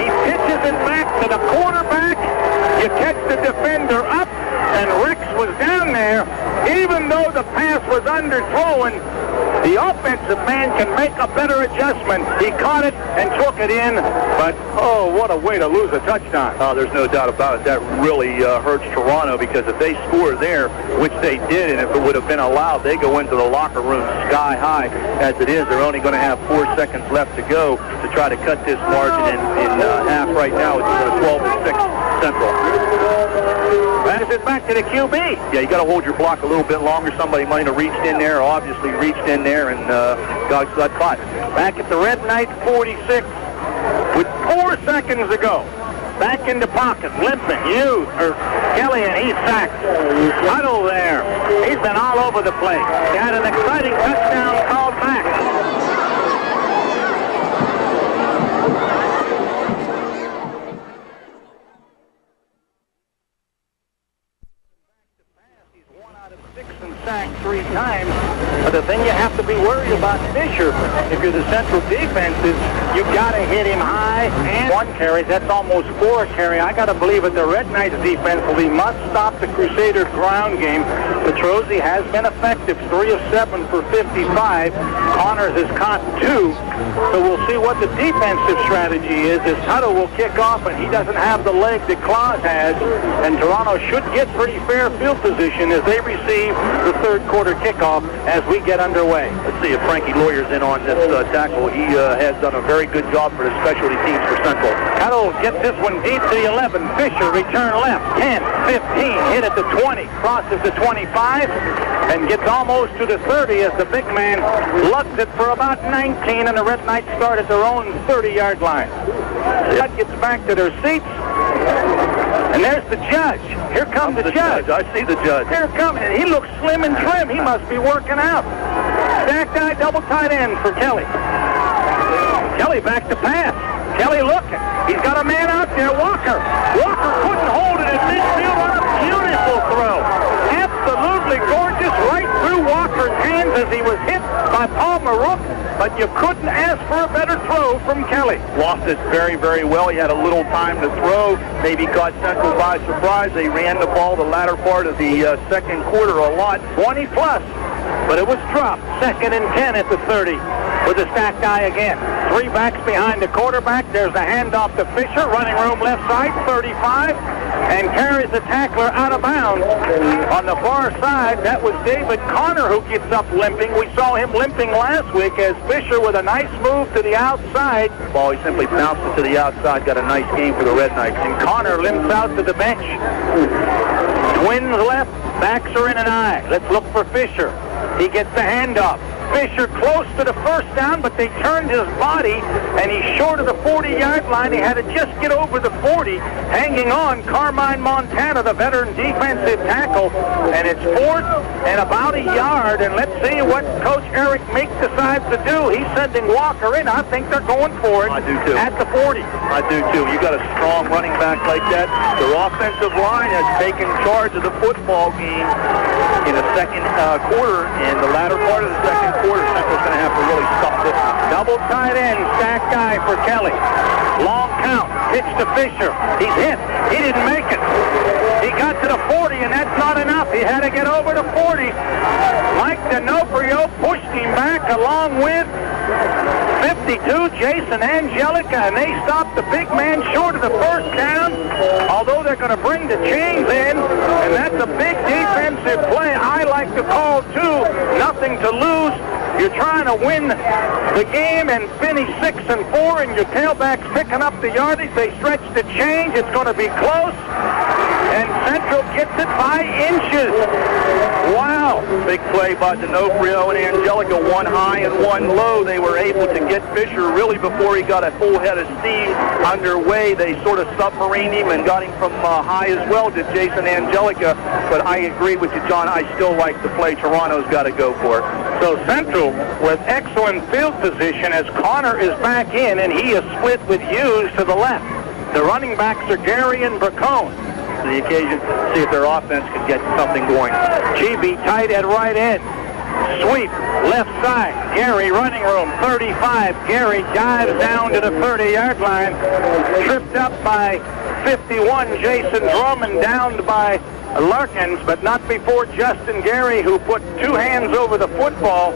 He pitches it back to the quarterback. You catch the defender up, and Ricks was down there. Even though the pass was underthrown, the offensive man can make a better adjustment. He caught it and took it in, but oh, what a way to lose a touchdown. Oh, there's no doubt about it. That really hurts Toronto, because if they score there, which they did, and if it would have been allowed, they go into the locker room sky high. As it is, they're only going to have 4 seconds left to go to try to cut this margin in half right now. It's 12-6 Central. Pass it back to the QB. Yeah, you got to hold your block a little bit longer. Somebody might have reached in there, obviously reached in there, and got caught. Back at the Red Knights 46 with 4 seconds to go. Back into pocket, limping, Hughes, or Kelly, and he's sacked. Huddle there. He's been all over the place. He had an exciting touchdown called back. Sacked 3 times. But the thing you have to be worried about Fisher, if you're the Central defense, is you've got to hit him high. And 1 carries, that's almost 4 carry. I got to believe that the Red Knights defensively must stop the Crusaders' ground game. Petrozzi has been effective, 3 of 7 for 55. Connors has caught 2. So we'll see what the defensive strategy is. As Tuttle will kick off, and he doesn't have the leg that Claus has. And Toronto should get pretty fair field position as they receive the third quarter kickoff as we get underway. Let's see if Frankie Lawyer's in on this tackle. He has done a very good job for the specialty teams for Central. Tuttle gets this one deep to the 11. Fisher return left. 10, 15, hit at the 20, crosses the 25, and gets almost to the 30 as the big man lugs it for about 19, and the Red Knights start at their own 30-yard line. That gets back to their seats. And there's the judge. Here comes the judge. I see the judge. Here comes, and he looks slim and trim. He must be working out. Stacked eye, double tight end for Kelly. Kelly back to pass. Kelly looking. He's got a man out there, Walker. Walker couldn't hold it at midfield on a beautiful throw. Absolutely gorgeous, right through Walker's hands as he was hit by Palmer Rook, but you couldn't ask for a better throw from Kelly. Lost it very, very well. He had a little time to throw. Maybe caught Central by surprise. They ran the ball the latter part of the second quarter a lot. 20 plus, but it was dropped. 2nd and 10 at the 30 with the stacked eye again. 3 backs behind the quarterback. There's a handoff to Fisher. Running room left side, 35, and carries the tackler out of bounds. On the far side, that was David Connor who gets up limping. We saw him limping last week as Fisher with a nice move to the outside. Ball, he simply bounced it to the outside. Got a nice game for the Red Knights. And Connor limps out to the bench. Twins left, backs are in an eye. Let's look for Fisher. He gets the handoff. Fisher close to the first down, but they turned his body, and he's short of the 40-yard line. He had to just get over the 40. Hanging on, Carmine Montana, the veteran defensive tackle, and it's 4th and about a yard, and let's see what Coach Eric Meek decides to do. He's sending Walker in. I think they're going for it. I do too. At the 40. I do too. You got a strong running back like that. Their offensive line has taken charge of the football game in the second quarter, and the latter part of the second quarter, Central's going to have to really stop this. Double tight end, stacked guy for Kelly. Long count, pitch to Fisher. He's hit. He didn't make it. He got to the 40, and that's not enough. He had to get over the 40. Mike D'Onofrio pushed him back along with 52, Jason Angelica, and they stopped the big man short of the first down, although they're going to bring the chains in, and that's a big defensive play. I like to call, too, nothing to lose. You're trying to win the game and finish 6-4, and your tailback's picking up the yardage. They stretch the change. It's going to be close, and Central gets it by inches. Wow. Big play by D'Onofrio and Angelica, one high and one low. They were able to get Fisher really before he got a full head of steam underway. They sort of submarined him and got him from high as well, did Jason Angelica. But I agree with you, John. I still like the play Toronto's got to go for. So Central with excellent field position as Connor is back in, and he is split with Hughes to the left. The running backs are Gary and Bracone. The occasion, see if their offense can get something going. GB tight at right end. Sweep, left side. Gary, running room, 35. Gary dives down to the 30-yard line. Tripped up by 51. Jason Drummond downed by Larkins, but not before Justin Gary, who put 2 hands over the football,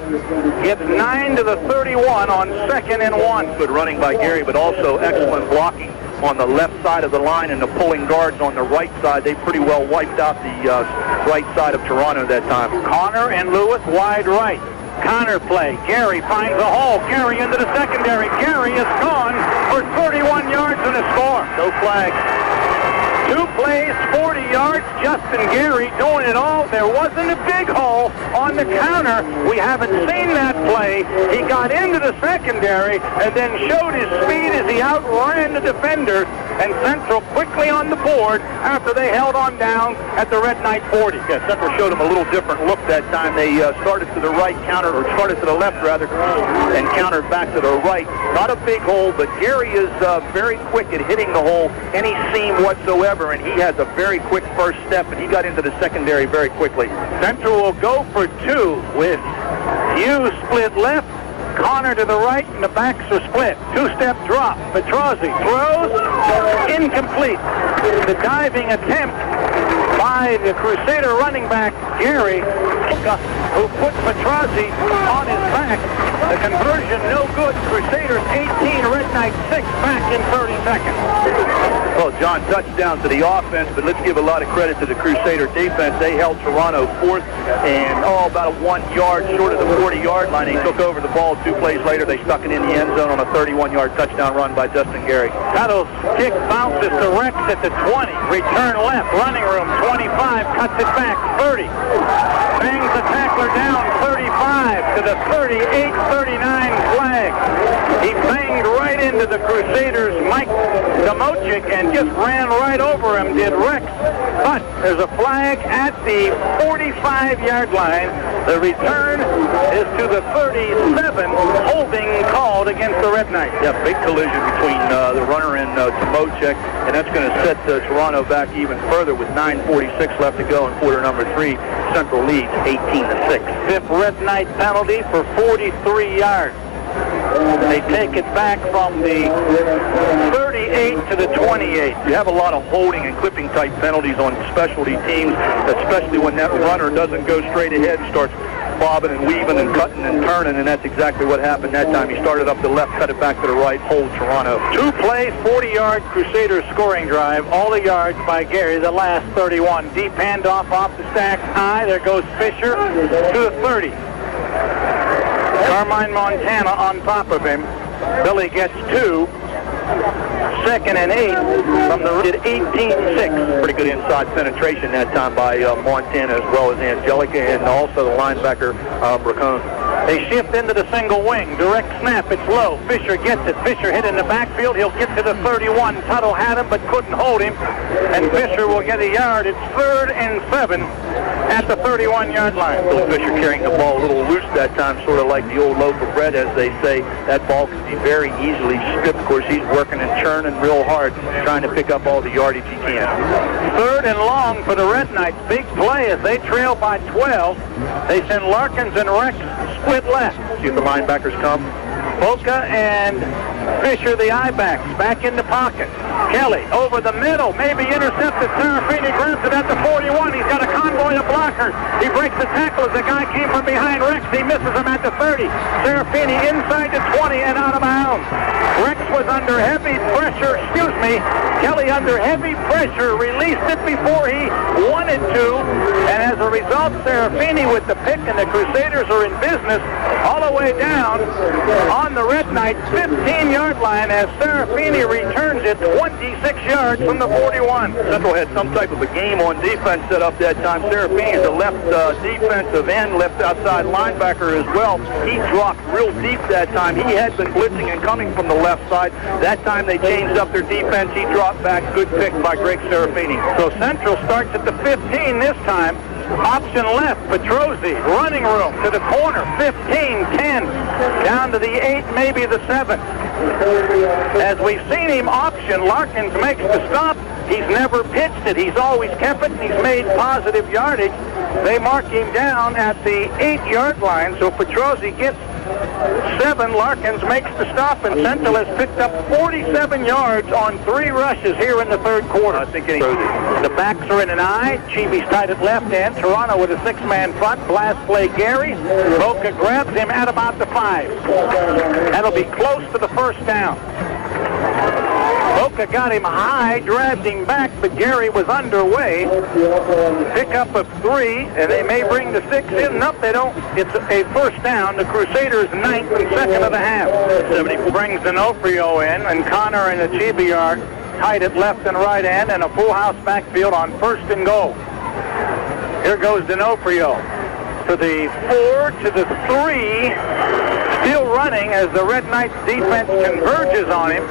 gets 9 to the 31 on 2nd and 1. Good running by Gary, but also excellent blocking on the left side of the line, and the pulling guards on the right side. They pretty well wiped out the right side of Toronto that time. Connor and Lewis wide right. Connor play. Gary finds a hole. Gary into the secondary. Gary is gone for 31 yards and a score. No flag. 2 plays, 40 yards. Justin Gary doing it all. There wasn't a big hole on the counter. We haven't seen that play. He got into the secondary and then showed his speed as he outran the defender. And Central quickly on the board after they held on down at the Red Knight 40. Yeah, Central showed them a little different look that time. They started to the right, countered, or started to the left rather, and countered back to the right. Not a big hole, but Gary is very quick at hitting the hole any seam whatsoever, and he has a very quick first step, and he got into the secondary very quickly. Central will go for 2 with Hughes split left, Connor to the right, and the backs are split. 2-step drop. Petrozzi throws, incomplete. The diving attempt by the Crusader running back, Gary, who put Petrozzi on his back. The conversion no good. Crusaders 18, Red Knight 6, back in 30 seconds. Well, John, touchdown to the offense, but let's give a lot of credit to the Crusader defense. They held Toronto 4th and about 1 yard short of the 40-yard line. They took over the ball 2 plays later. They stuck it in the end zone on a 31-yard touchdown run by Justin Gary. Tuttle's kick bounces to Rex at the 20. Return left, running room, 25, cuts it back, 30. Bangs the tackler down, 35 to the 38-39 flag. He banged right into the Crusaders' Mike Democic and just ran right over him, did Rex. But there's a flag at the 45-yard line. The return is to the 37, holding called against the Red Knights. Yeah, big collision between the runner and Democic, and that's going to set Toronto back even further with 9:46 left to go in quarter number 3. Central leads 18-7. 18-6. Fifth Red Knight penalty for 43 yards. They take it back from the 38 to the 28. You have a lot of holding and clipping type penalties on specialty teams, especially when that runner doesn't go straight ahead and starts bobbing and weaving and cutting and turning, and that's exactly what happened that time. He started up the left, cut it back to the right, hold Toronto. 2 plays, 40-yard Crusaders scoring drive. All the yards by Gary, the last 31. Deep handoff off the Stacks high. There goes Fisher to the 30. Carmine Montana on top of him. Billy gets 2. 2nd and 8 from the 18-6. Pretty good inside penetration that time by Montana as well as Angelica and also the linebacker Bracone. They shift into the single wing. Direct snap. It's low. Fisher gets it. Fisher hit in the backfield. He'll get to the 31. Tuttle had him but couldn't hold him. And Fisher will get a yard. It's 3rd and 7 at the 31-yard line. Bill Fisher carrying the ball a little loose that time, sort of like the old loaf of bread, as they say. That ball can be very easily stripped. Of course, he's working and churning real hard, trying to pick up all the yardage he can. 3rd and long for the Red Knights. Big play as they trail by 12. They send Larkins and Rex split left. See if the linebackers come. Boca and Fisher, the I-backs, back in the pocket. Kelly over the middle, maybe intercepted. Serafini grabs it at the 41. He's got a convoy of blockers. He breaks the tackle as the guy came from behind Rex. He misses him at the 30. Serafini inside the 20 and out of bounds. Rex was under heavy pressure, Kelly under heavy pressure, released it before he wanted to, and as a result, Serafini with the pick, and the Crusaders are in business all the way down on the Red Knights 15-yard line as Serafini returns it 26 yards from the 41. Central had some type of a game on defense set up that time. Serafini is a left defensive end, left outside linebacker as well. He dropped real deep that time. He had been blitzing and coming from the left side. That time they changed up their defense. He dropped back. Good pick by Greg Serafini. So Central starts at the 15 this time. Option left, Petrozzi, running room to the corner, 15, 10, down to the 8, maybe the 7. As we've seen him option, Larkins makes the stop. He's never pitched it. He's always kept it, and he's made positive yardage. They mark him down at the 8-yard line, so Petrozzi gets 7. Larkins makes the stop, and Central has picked up 47 yards on 3 rushes here in the 3rd quarter. I think The backs are in an eye. Chibi's tight at left end. Toronto with a 6-man front. Blast play Gary. Boca grabs him at about the 5. That'll be close to the first down. Boca got him high, dragged him back, but Gary was underway. Pick up of 3, and they may bring the 6 in. Nope, they don't. It's a first down. The Crusaders 9th and 2nd of the half. 70 brings D'Onofrio in, and Connor and Chibi are tight at left and right end, and a full house backfield on 1st and goal. Here goes D'Onofrio to the 4, to the 3, still running as the Red Knights defense converges on him.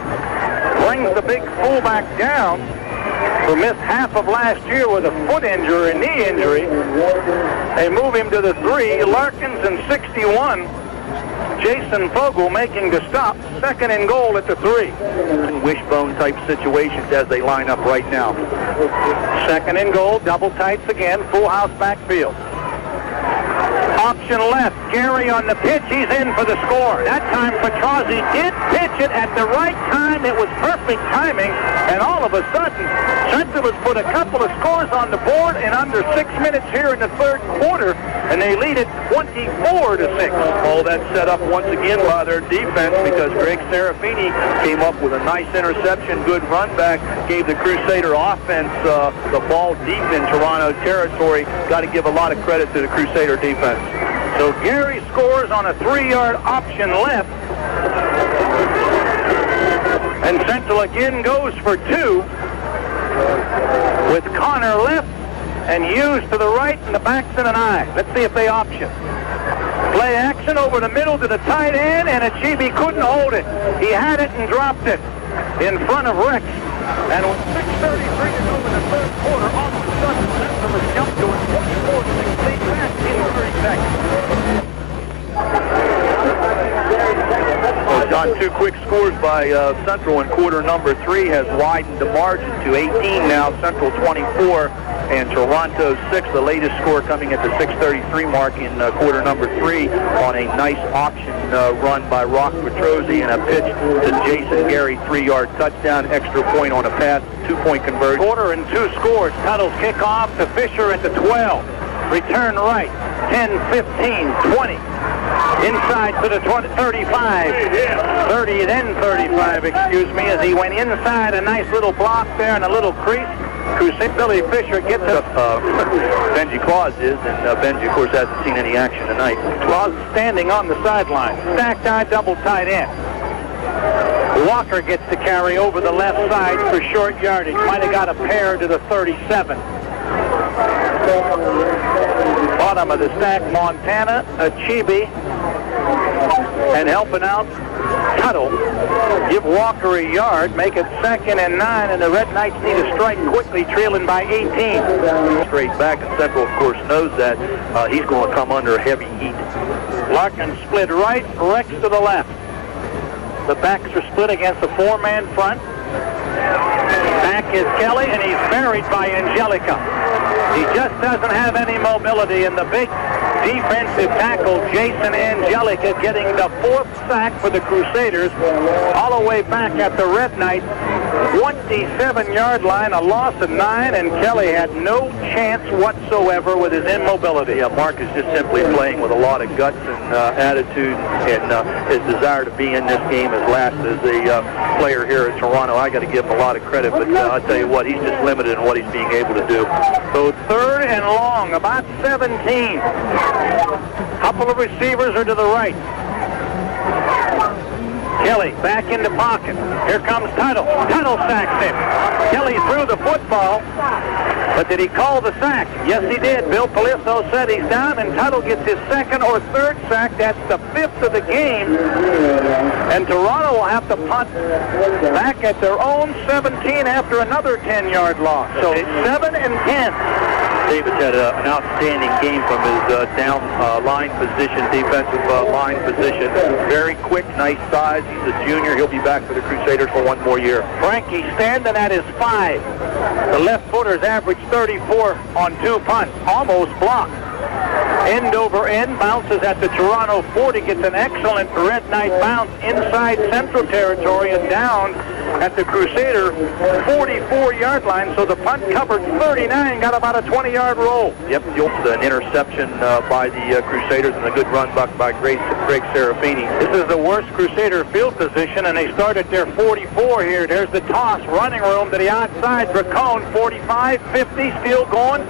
Brings the big fullback down, who missed half of last year with a foot injury, a knee injury. They move him to the 3. Larkins and 61. Jason Fogle making the stop. 2nd and goal at the 3. Wishbone type situations as they line up right now. 2nd and goal, double tights again, full house backfield. Option left, Gary on the pitch, he's in for the score. That time Petrozzi did pitch it at the right time. It was perfect timing, and all of a sudden, Central has put a couple of scores on the board in under 6 minutes here in the 3rd quarter, and they lead it 24-6. All that set up once again by their defense, because Greg Serafini came up with a nice interception, good run back, gave the Crusader offense the ball deep in Toronto territory. Got to give a lot of credit to the Crusader defense. So Gary scores on a 3-yard option left. And Central again goes for 2 with Connor left and Hughes to the right, and the back's in an eye. Let's see if they option. Play action over the middle to the tight end, and Achibi couldn't hold it. He had it and dropped it in front of Rex. And with 6:33 to go in the 3rd quarter, all of a sudden Central has jumped to a 24-6 lead back in 30 seconds. Well, John, 2 quick scores by Central in quarter number 3 has widened the margin to 18 now. Central 24, and Toronto 6. The latest score coming at the 6:33 mark in quarter number 3 on a nice option run by Rock Petrozzi and a pitch to Jason Gary, 3-yard touchdown, extra point on a pass, 2-point conversion. Quarter and 2 scores. Tuttle's kickoff to Fisher at the 12. Return right, 10, 15, 20. Inside to the 20, 35. 30, then 35, excuse me, as he went inside. A nice little block there and a little crease. Billy Fisher gets it. Benji Claus is, and Benji, of course, hasn't seen any action tonight. Claus standing on the sideline. Stacked eye, double tight end. Walker gets to carry over the left side for short yardage. Might have got a pair to the 37. Bottom of the stack, Montana, Achibi, and helping out Tuttle. Give Walker a yard, make it 2nd and 9, and the Red Knights need to strike quickly, trailing by 18. Straight back, and Central, of course, knows that he's going to come under heavy heat. Larkin split right, Rex to the left. The backs are split against a 4-man front. Back is Kelly, and he's buried by Angelica. He just doesn't have any mobility, and the big defensive tackle, Jason Angelica, getting the 4th sack for the Crusaders, all the way back at the Red Knight 27-yard line, a loss of 9, and Kelly had no chance whatsoever with his immobility. Yeah, Mark is just simply playing with a lot of guts and attitude, and his desire to be in this game as last as a player here at Toronto. I got to give him a lot of credit, but I'll tell you what, he's just limited in what he's being able to do. So 3rd and long, about 17. Couple of receivers are to the right. Kelly back into pocket. Here comes Tuttle. Tuttle sacks him. Kelly threw the football, but did he call the sack? Yes, he did. Bill Palisso said he's down, and Tuttle gets his 2nd or 3rd sack. That's the 5th of the game. And Toronto will have to punt back at their own 17 after another 10-yard loss. So 7 and 10. Davis had an outstanding game from his down line position, defensive line position. Very quick, nice size. He's a junior. He'll be back for the Crusaders for 1 more year. Frankie standing at his 5. The left footers average 34 on 2 punts. Almost blocked. End over end, bounces at the Toronto 40, gets an excellent Red Knight bounce inside Central territory and down at the Crusader 44-yard line. So the punt covered 39, got about a 20-yard roll. Yep, an interception by the Crusaders and a good run back by Greg Serafini. This is the worst Crusader field position, and they start at their 44 here. There's the toss, running room to the outside. Dracone 45, 50, still going.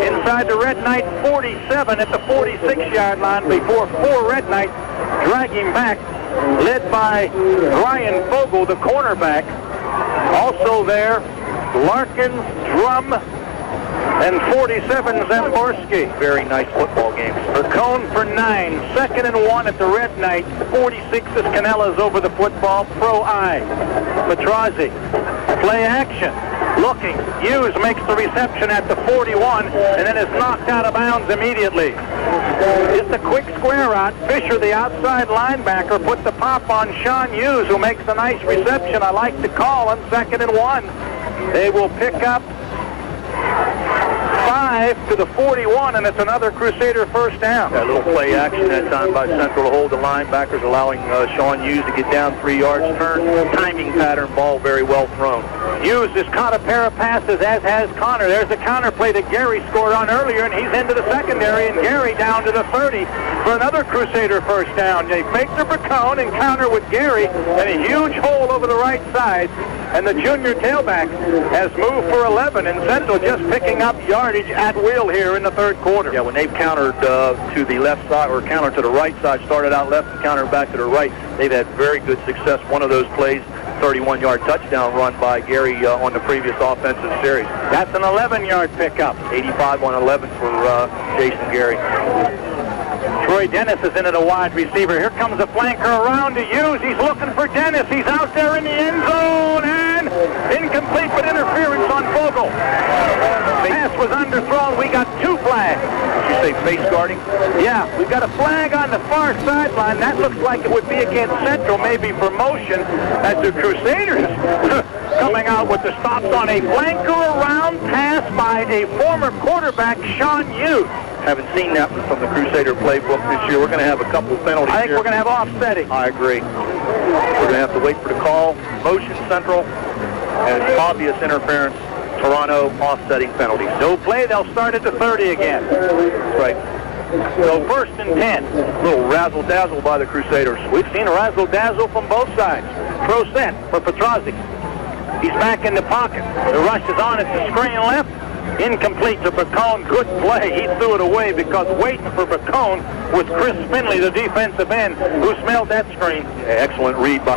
Inside the Red Knight 47 at the 46-yard line before 4 Red Knights drag him back, led by Ryan Fogle, the cornerback. Also there, Larkin, Drum, and 47 Zamborski. Very nice football game. Dracone for 9, 2nd and 1 at the Red Knight. 46 is Canella's over the football, pro eye. Petrozzi, play action. Looking, Hughes makes the reception at the 41 and then is knocked out of bounds immediately. Just a quick square out. Fisher, the outside linebacker, put the pop on Sean Hughes, who makes a nice reception. I like to call him 2nd and 1. They will pick up 5 to the 41, and it's another Crusader first down. A little play action that time by Central to hold the linebackers, allowing Sean Hughes to get down 3 yards. Turn, timing pattern, ball very well thrown. Hughes has caught a pair of passes, as has Connor. There's a counter play that Gary scored on earlier, and he's into the secondary, and Gary down to the 30 for another Crusader first down. They fake the Bracone and counter with Gary, and a huge hole over the right side, and the junior tailback has moved for 11, and Central just picking up yardage at will here in the 3rd quarter. Yeah, when they've countered to the left side, or countered to the right side, started out left and countered back to the right, they've had very good success. One of those plays, 31-yard touchdown run by Gary on the previous offensive series. That's an 11-yard pickup. 85 on 11 for Jason Gary. Troy Dennis is in at a wide receiver. Here comes a flanker around to Hughes. He's looking for Dennis. He's out there in the end zone, and incomplete with interference on Fogle. Pass was underthrown. We got 2 flags. Did you say face guarding? Yeah, we've got a flag on the far sideline. That looks like it would be against Central, maybe for motion, as the Crusaders coming out with the stops on a flanker around pass by a former quarterback, Sean Hughes. Haven't seen that from the Crusader playbook this year. We're going to have a couple of penalties I think here. we're going to have offsetting. I agree. We're going to have to wait for the call. Motion central and obvious interference. Toronto offsetting penalties. No play. They'll start at the 30 again. That's right. So 1st and 10. A little razzle-dazzle by the Crusaders. We've seen a razzle-dazzle from both sides. Pro set for Petrozzi. He's back in the pocket. The rush is on at the screen left. Incomplete to Bacone. Good play. He threw it away because waiting for Bacone was Chris Finley, the defensive end, who smelled that screen. Yeah, excellent read by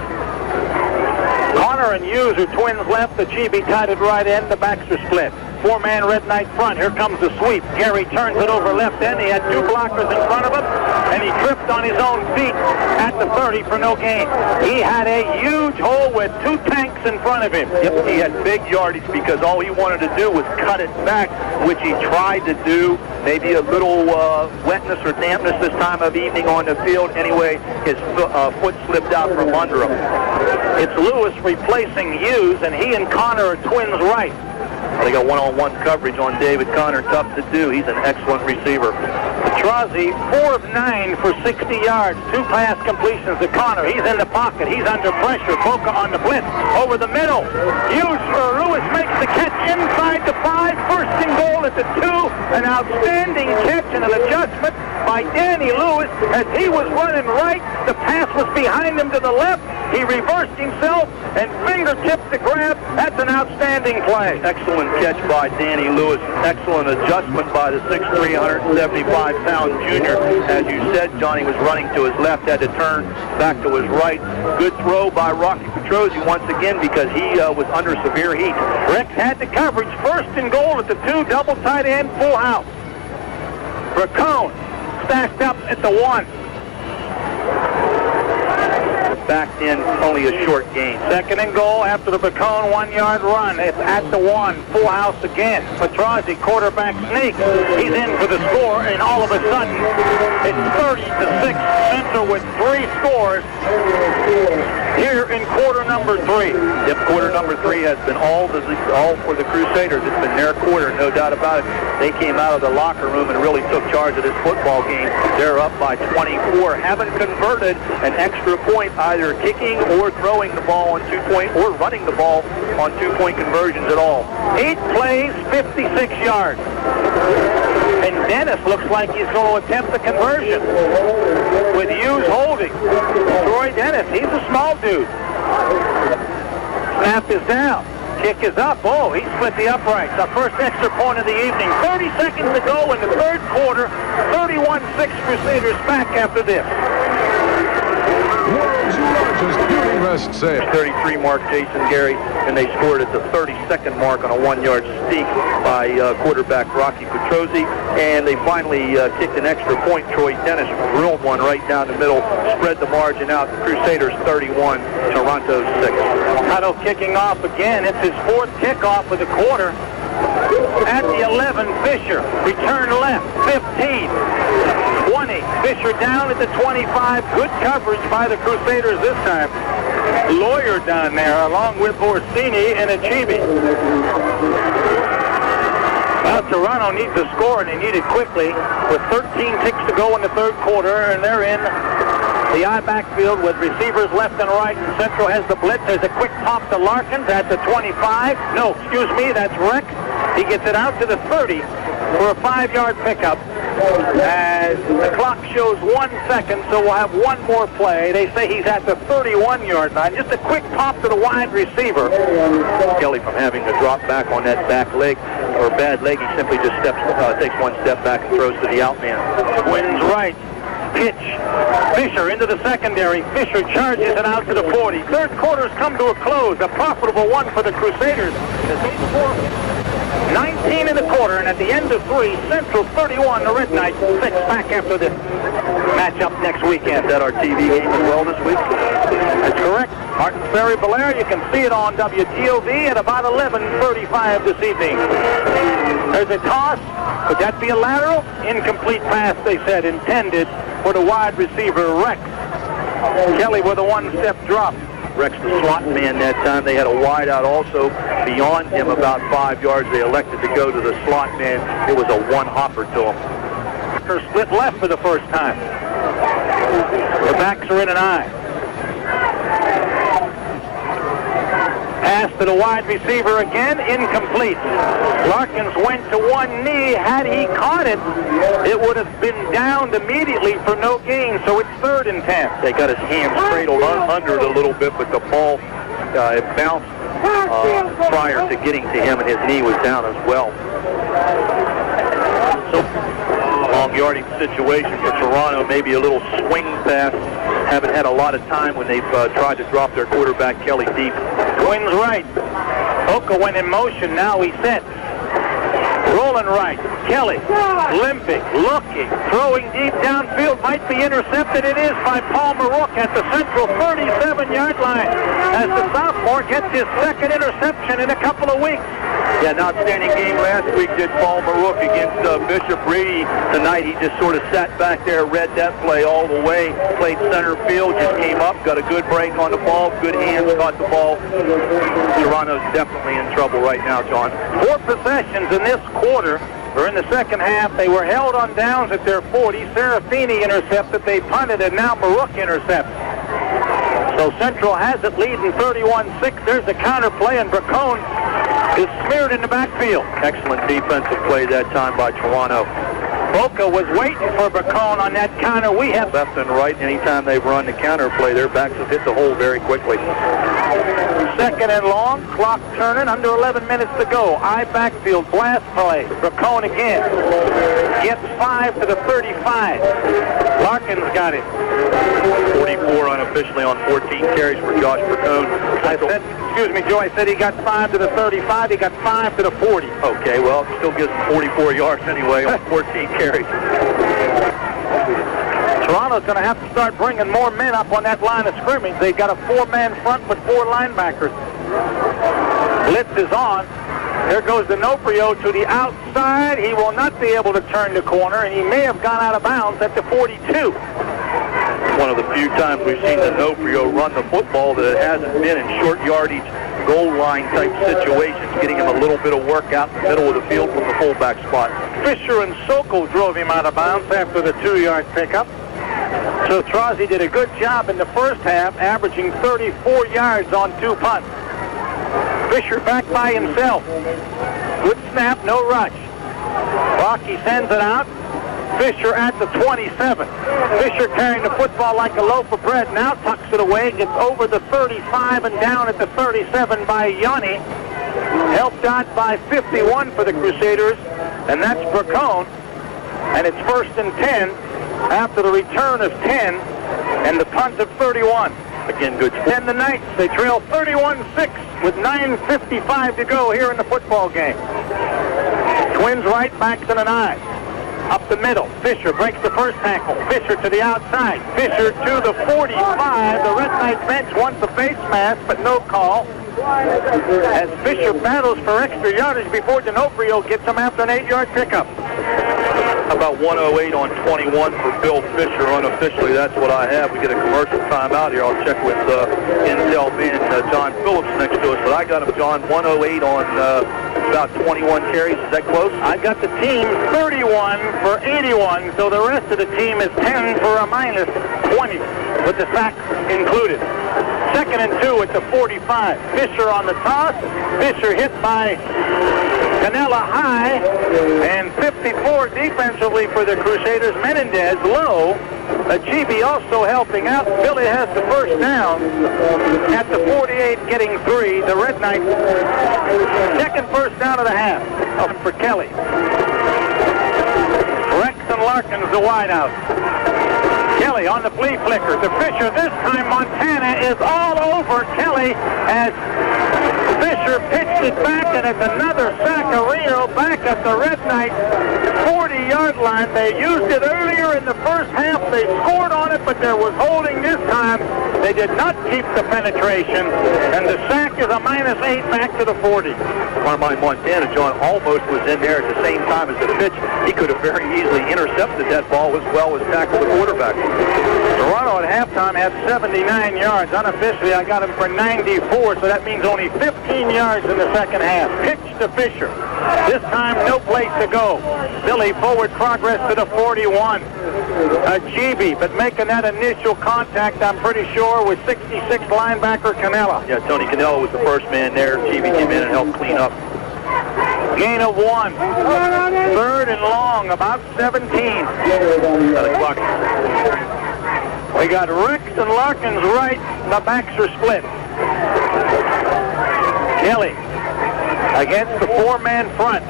Connor and Hughes are twins left. The Chibi tied at right end. The backs are split. 4-man Red Knight front. Here comes the sweep. Gary turns it over left end. He had 2 blockers in front of him, and he tripped on his own feet at the 30 for no gain. He had a huge hole with 2 tanks in front of him. Yep, he had big yardage because all he wanted to do was cut it back, which he tried to do. Maybe a little wetness or dampness this time of evening on the field. Anyway, his foot slipped out from under him. It's Lewis replacing Hughes, and he and Connor are twins right. Well, they got one-on-one coverage on David Connor. Tough to do. He's an excellent receiver. Petrozzi, 4 of 9 for 60 yards. 2 pass completions to Connor. He's in the pocket. He's under pressure. Boca on the blitz. Over the middle. Lewis makes the catch inside the 5. 1st and goal at the 2. An outstanding catch and an adjustment by Danny Lewis as he was running right. The pass was behind him to the left. He reversed himself and fingertipped the grab. That's an outstanding play. Excellent catch by Danny Lewis. Excellent adjustment by the 6'3", 175-pound junior. As you said, Johnny was running to his left, had to turn back to his right. Good throw by Rocky Petrozzi once again because he was under severe heat. Rex had the coverage. 1st and goal at the 2. Double tight end, full house. Bacone stashed up at the 1. Backed in, only a short gain. 2nd and goal after the Bacone 1-yard run. It's at the 1. Full house again. Petrozzi, quarterback sneak. He's in for the score, and all of a sudden, it's 30-6. Central with 3 scores here in quarter number 3. Yep, quarter number 3 has been all for the Crusaders. It's been their quarter, no doubt about it. They came out of the locker room and really took charge of this football game. They're up by 24. Haven't converted an extra point, either kicking or throwing the ball on 2-point or running the ball on 2-point conversions at all. 8 plays, 56 yards. And Dennis looks like he's going to attempt the conversion with Hughes holding. Troy Dennis, he's a small dude. Snap is down. Kick is up. Oh, he split the uprights. Our first extra point of the evening. 30 seconds to go in the 3rd quarter. 31-6 Crusaders back after this. World's largest beauty rest sale. 33 mark Jason Gary, and they scored at the 32nd mark on a 1-yard steak by quarterback Rocky Petrozzi, and they finally kicked an extra point. Troy Dennis drilled one right down the middle, spread the margin out. The Crusaders 31, Toronto 6. Huddle kicking off again. It's his 4th kickoff of the quarter. At the 11, Fisher. Return left, 15. 20. Fisher down at the 25. Good coverage by the Crusaders this time. Lawyer down there along with Orsini and Achibi. Well, Toronto needs a score, and they need it quickly with 13 ticks to go in the 3rd quarter, and they're in the I backfield with receivers left and right. And Central has the blitz. There's a quick pop to Larkins at the 25. No, excuse me, that's Rex. He gets it out to the 30 for a 5-yard pickup. As the clock shows 1 second, so we'll have one more play. They say he's at the 31-yard line. Just a quick pop to the wide receiver. Kelly, from having to drop back on that back leg or bad leg, he simply just takes 1 step back and throws to the out man. Twins right. Pitch. Fisher into the secondary. Fisher charges it out to the 40. 3rd quarter's come to a close. A profitable one for the Crusaders. 19 in the quarter, and at the end of 3, Central 31, the Red Knights 6. Back after this matchup next weekend. Is that our TV game as well this week? That's correct. Martin Ferry Belair, you can see it on WTOV at about 11:35 this evening. There's a toss. Could that be a lateral? Incomplete pass, they said, intended for the wide receiver, Rex. Kelly with a 1-step drop. Rex, the slot man that time. They had a wide out also beyond him about 5 yards. They elected to go to the slot man. It was a one-hopper to him. Split left for the first time. The backs are in an eye. Pass to the wide receiver again, incomplete. Larkins went to one knee. Had he caught it, it would have been downed immediately for no gain, so it's 3rd and 10. They got his hands cradled under it a little bit, but the ball it bounced prior to getting to him, and his knee was down as well. So, long yardage situation for Toronto, maybe a little swing pass. Haven't had a lot of time when they've tried to drop their quarterback, Kelly, deep. Twins right. Oka went in motion. Now he sets. Rolling right. Kelly limping, looking, throwing deep downfield. Might be intercepted. It is by Paul Marook at the central 37-yard line as the sophomore gets his 2nd interception in a couple of weeks. Yeah, an outstanding game last week did Paul Marook against Bishop Brady. Tonight he just sort of sat back there, read that play all the way, played center field, just came up, got a good break on the ball, good hands, caught the ball. Toronto's definitely in trouble right now, John. 4 possessions in this quarter, or in the second half. They were held on downs at their 40. Serafini intercepted, they punted, and now Marook intercepts. So Central has it leading 31-6. There's a counter play, and Bracone is smeared in the backfield. Excellent defensive play that time by Toronto. Boca was waiting for Bracone on that counter. We have left and right. Anytime they've run the counter play, their backs have hit the hole very quickly. 2nd and long, clock turning, under 11 minutes to go. I backfield, blast play. Bracone again. Gets 5 to the 35. Larkins got it. 44 unofficially on 14 carries for Josh Bracone. Excuse me, Joe, I said he got 5 to the 35. He got 5 to the 40. Okay, well, still gives him 44 yards anyway on 14 carries. Toronto's going to have to start bringing more men up on that line of scrimmage. They've got a 4-man front with 4 linebackers. Blitz is on. There goes D'Onofrio to the outside. He will not be able to turn the corner, and he may have gone out of bounds at the 42. One of the few times we've seen D'Onofrio run the football that it hasn't been in short yardage, goal line type situations, getting him a little bit of work out in the middle of the field from the fullback spot. Fisher and Sokol drove him out of bounds after the 2-yard pickup. So Trozzi did a good job in the first half, averaging 34 yards on 2 punts. Fisher back by himself. Good snap, no rush. Rocky sends it out. Fisher at the 27. Fisher carrying the football like a loaf of bread. Now tucks it away, gets over the 35 and down at the 37 by Yanni. Helped out by 51 for the Crusaders, and that's Bracone. And it's 1st and 10 after the return of 10 and the punt of 31. Again, good. And the Knights, they trail 31-6 with 9:55 to go here in the football game. Twins right, backs in an eye. Up the middle, Fisher breaks the first tackle. Fisher to the outside. Fisher to the 45. The Red Knight bench wants a face mask, but no call. As Fisher battles for extra yardage before D'Onofrio gets him after an 8-yard pickup. About 108 on 21 for Bill Fisher unofficially. That's what I have. We get a commercial timeout here. I'll check with Intel man John Phillips next to us. But I got him, John, 108 on about 21 carries. Is that close? I got the team 31 for 81, so the rest of the team is 10 for a minus 20, with the sacks included. 2nd and 2 at the 45. Fisher on the toss. Fisher hit by Canella high, and 54 defensively for the Crusaders. Menendez low. Achibi also helping out. Billy has the first down at the 48, getting 3. The Red Knights, 2nd first down of the half. Up for Kelly. Rex and Larkins the wideout. Kelly on the flea flicker to Fisher. This time Montana is all over Kelly as Fisher pitched it back, and it's another Saccarino back at the Red Knight 40-yard line. They used it earlier Fisher in the first half. They scored on it, but there was holding this time. They did not keep the penetration, and the sack is a -8 back to the 40. Carmine Montana, John, almost was in there at the same time as the pitch. He could have very easily intercepted that ball as well as tackled the quarterback. Toronto at halftime had 79 yards. Unofficially, I got him for 94, so that means only 15 yards in the second half. Pitch to Fisher. This time, no place to go. Billy forward progress to the 41. Ajibi, but making that initial contact, I'm pretty sure, was 66 linebacker Canella. Yeah, Tony Canella was the first man there. Ajibi came in and helped clean up. Gain of 1. Third and long, about 17. We got Ricks and Larkins right. The backs are split. Kelly against the 4-man front.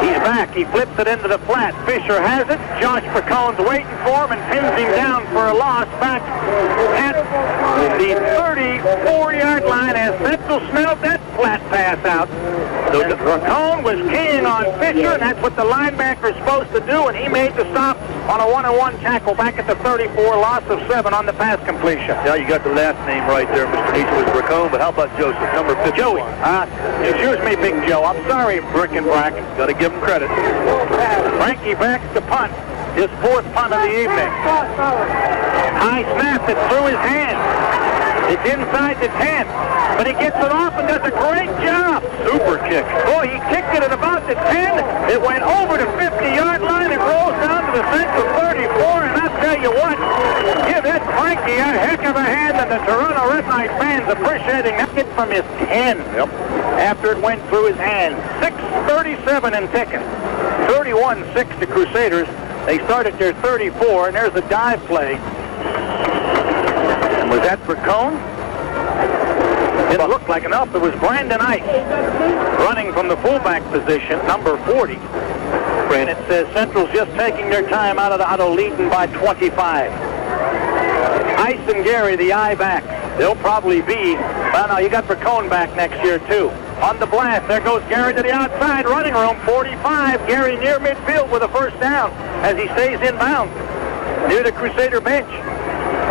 He's back. He flips it into the flat. Fisher has it. Josh Picone's waiting for him and pins him down for a loss back at the 34-yard line as Central smelled that flat pass out. So Picone was keying on Fisher, and that's what the linebacker is supposed to do, and he made the stop on a 1-on-1 tackle back at the 34, loss of 7 on the pass completion. Yeah, you got the last name right there, Mr. Nietzsche, was Picone, but how about Joseph, number 51? Joey. Excuse me, Big Joe. I'm sorry, Brick and Brack. Got to give him credit. Frankie backs to punt. His 4th punt of the evening. High snap, it's through his hand. It's inside the 10. But he gets it off and does a great job. Super kick. Boy, he kicked it at about the 10. It went over the 50-yard line and rolls down to the Central 34. And I'll tell you what, give Ed Frankie a heck of a hand, and the Toronto Red Knight fans appreciating that hit from his 10. Yep. After it went through his hand. 6:37 and ticking. 31-6 to Crusaders. They start at their 34, and there's a dive play. And was that for Cone? Didn't look like enough. It was Brandon Ice running from the fullback position, number 40. And it says Central's just taking their time out of the huddle, leading by 25. Ice and Gary, the eye back. They'll probably be, well, no, you got Picone back next year, too. On the blast, there goes Gary to the outside, running room, 45. Gary near midfield with a first down as he stays inbound near the Crusader bench.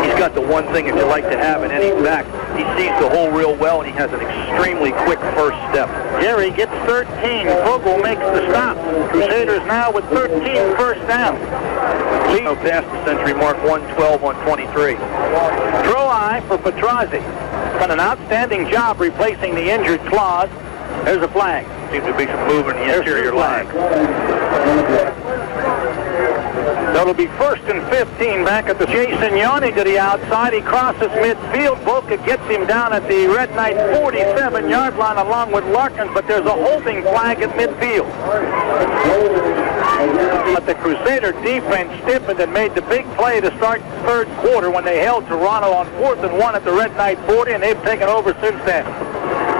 He's got the one thing that you like to have in any back. He sees the hole real well, and he has an extremely quick first step. Gary gets 13. Vogel makes the stop. Crusaders now with 13 first down. Lead past the century mark, 112 on 23. Throw eye for Petrozzi. Done an outstanding job replacing the injured Claude. There's a flag. Seems to be some movement in the interior line. That'll be 1st and 15 back at the Jason Yanni to the outside. He crosses midfield. Boca gets him down at the Red Knight 47-yard line along with Larkins, but there's a holding flag at midfield. But the Crusader defense stiffened and made the big play to start the 3rd quarter when they held Toronto on 4th and 1 at the Red Knight 40, and they've taken over since then.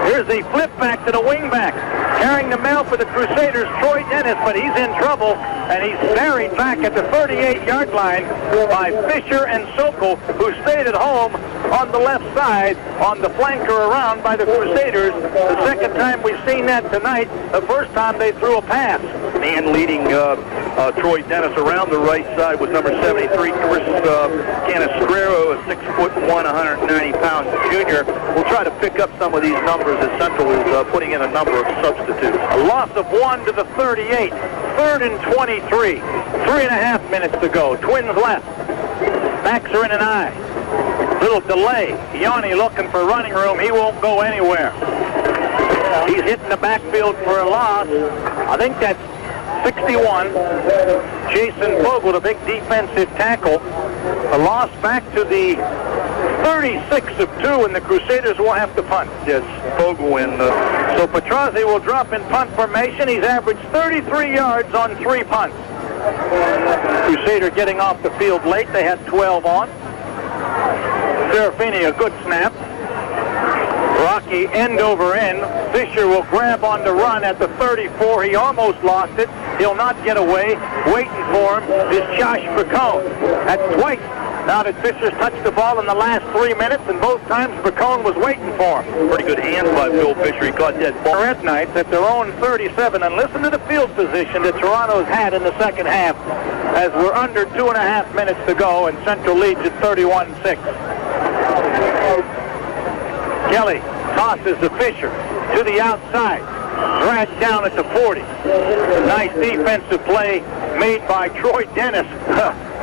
Here's the flip back to the wingback. Carrying the mail for the Crusaders, Troy Dennis, but he's in trouble, and he's buried back at the 38-yard line by Fisher and Sokol, who stayed at home on the left side on the flanker around by the Crusaders. The second time we've seen that tonight. The first time they threw a pass. Man leading Troy Dennis around the right side was number 73, Chris Canescrero, a 6'1", 190-pound junior. We'll try to pick up some of these numbers as Central is putting in a number of substitutes. A loss of 1 to the 38. 3rd and 23. 3.5 minutes to go. Twins left. Backs are in an eye. Little delay. Yanni looking for running room. He won't go anywhere. He's hitting the backfield for a loss. I think that's 61. Jason Vogel, the big defensive tackle. A loss back to the 36 of 2, and the Crusaders will have to punt. Yes, Vogel in. So Petrozzi will drop in punt formation. He's averaged 33 yards on 3 punts. Crusader getting off the field late. They had 12 on. Serafini, a good snap. Rocky end over end. Fisher will grab on the run at the 34. He almost lost it. He'll not get away. Waiting for him is Josh Picone. That's twice now that Fisher's touched the ball in the last 3 minutes, and both times Picone was waiting for him. Pretty good hands by Bill Fisher. He caught that ball. Red Knights at their own 37, and listen to the field position that Toronto's had in the second half. as we're under 2.5 minutes to go, and Central leads at 31-6. Kelly tosses the Fisher to the outside, dragged down at the 40. Nice defensive play made by Troy Dennis.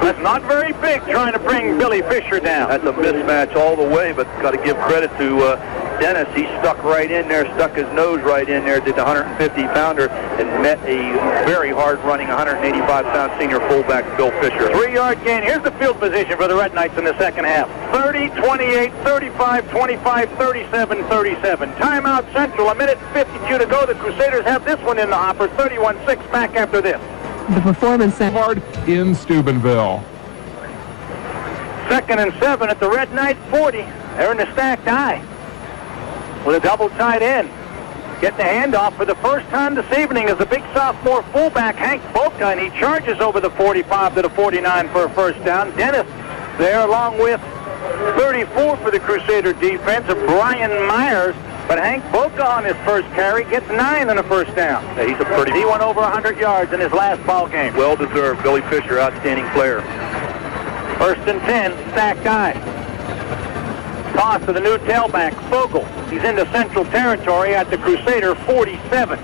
That's not very big, trying to bring Billy Fisher down. That's a mismatch all the way, but got to give credit to Dennis. He stuck right in there, stuck his nose right in there, did the 150-pounder, and met a very hard-running 185-pound senior fullback, Bill Fisher. 3-yard gain. Here's the field position for the Red Knights in the second half. 30, 28, 35, 25, 37, 37. Timeout Central, a minute 52 to go. The Crusaders have this one in the hopper. 31-6 back after this. The performance center Hard in Steubenville. 2nd and 7 at the Red Knight 40. They're in the stacked eye with a double tight end. Getting the handoff for the first time this evening is the big sophomore fullback, Hank Boca, and he charges over the 45 to the 49 for a first down. Dennis there along with 34 for the Crusader defense of Brian Myers. But Hank Boca on his first carry gets 9 on a first down. Yeah, he's a pretty... He went over 100 yards in his last ball game. Well-deserved. Billy Fisher, outstanding player. 1st and 10, stacked eye. Toss to the new tailback, Fogel. He's into Central territory at the Crusader 47.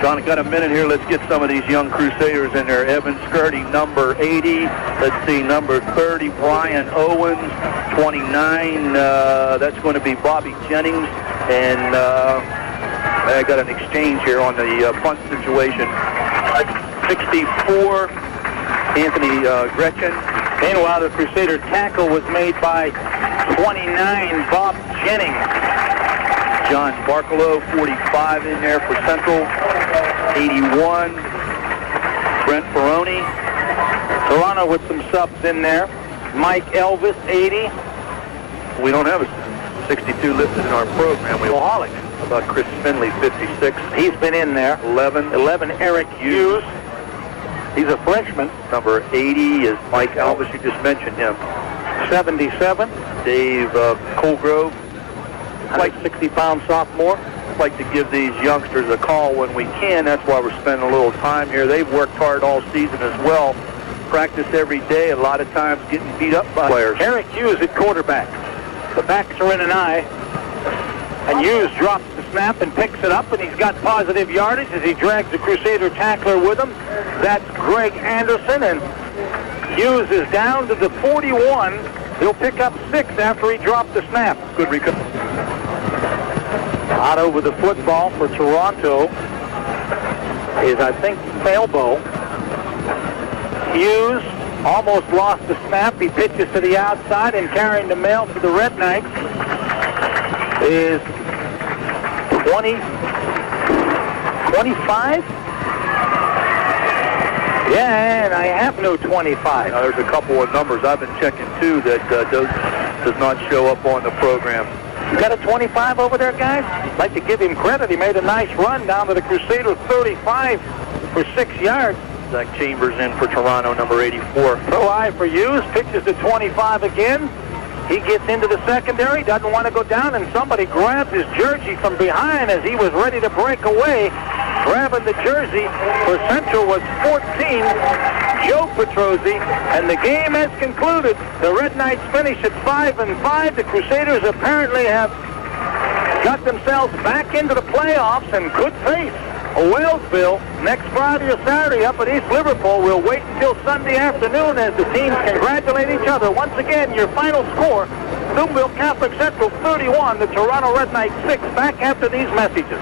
John, got a minute here. Let's get some of these young Crusaders in there. Evan Skirty, number 80. Let's see, number 30, Brian Owens. 29, that's going to be Bobby Jennings. And I got an exchange here on the punt situation. 64, Anthony Gretchen. Meanwhile, the Crusader tackle was made by 29, Bob Jennings. John Barkalow, 45 in there for Central. 81, Brent Ferroni. Toronto with some subs in there. Mike Elvis, 80. We don't have a 62 listed in our program. We Oholic. How about Chris Finley, 56. He's been in there. 11, Eric Hughes. He's a freshman. Number 80 is Mike Elvis. You just mentioned him. 77. Dave Colgrove. Like 60-pound sophomore. Like to give these youngsters a call when we can. That's why we're spending a little time here. They've worked hard all season as well. Practice every day, a lot of times getting beat up by players. Eric Hughes at quarterback. The backs are in an eye. And Hughes drops the snap and picks it up, and he's got positive yardage as he drags the Crusader tackler with him. That's Greg Anderson, and Hughes is down to the 41. He'll pick up 6 after he dropped the snap. Good recovery. Otto with the football for Toronto is, I think, Failbo. Hughes almost lost the snap. He pitches to the outside, and carrying the mail for the Red Knights is 25? Yeah, and I have no 25. There's a couple of numbers I've been checking, too, that does not show up on the program. You got a 25 over there, guys? I'd like to give him credit. He made a nice run down to the Crusader 35 for 6 yards. Zach Chambers in for Toronto, number 84. Throw eye for Hughes, pitches to 25 again. He gets into the secondary, doesn't want to go down, and somebody grabs his jersey from behind as he was ready to break away. Grabbing the jersey for Central was 14, Joe Petrozzi, and the game has concluded. The Red Knights finish at 5-5. The Crusaders apparently have got themselves back into the playoffs and could face Walesville next Friday or Saturday up at East Liverpool. We'll wait until Sunday afternoon as the teams congratulate each other. Once again, your final score, Steubenville Catholic Central 31, the Toronto Red Knights 6. Back after these messages.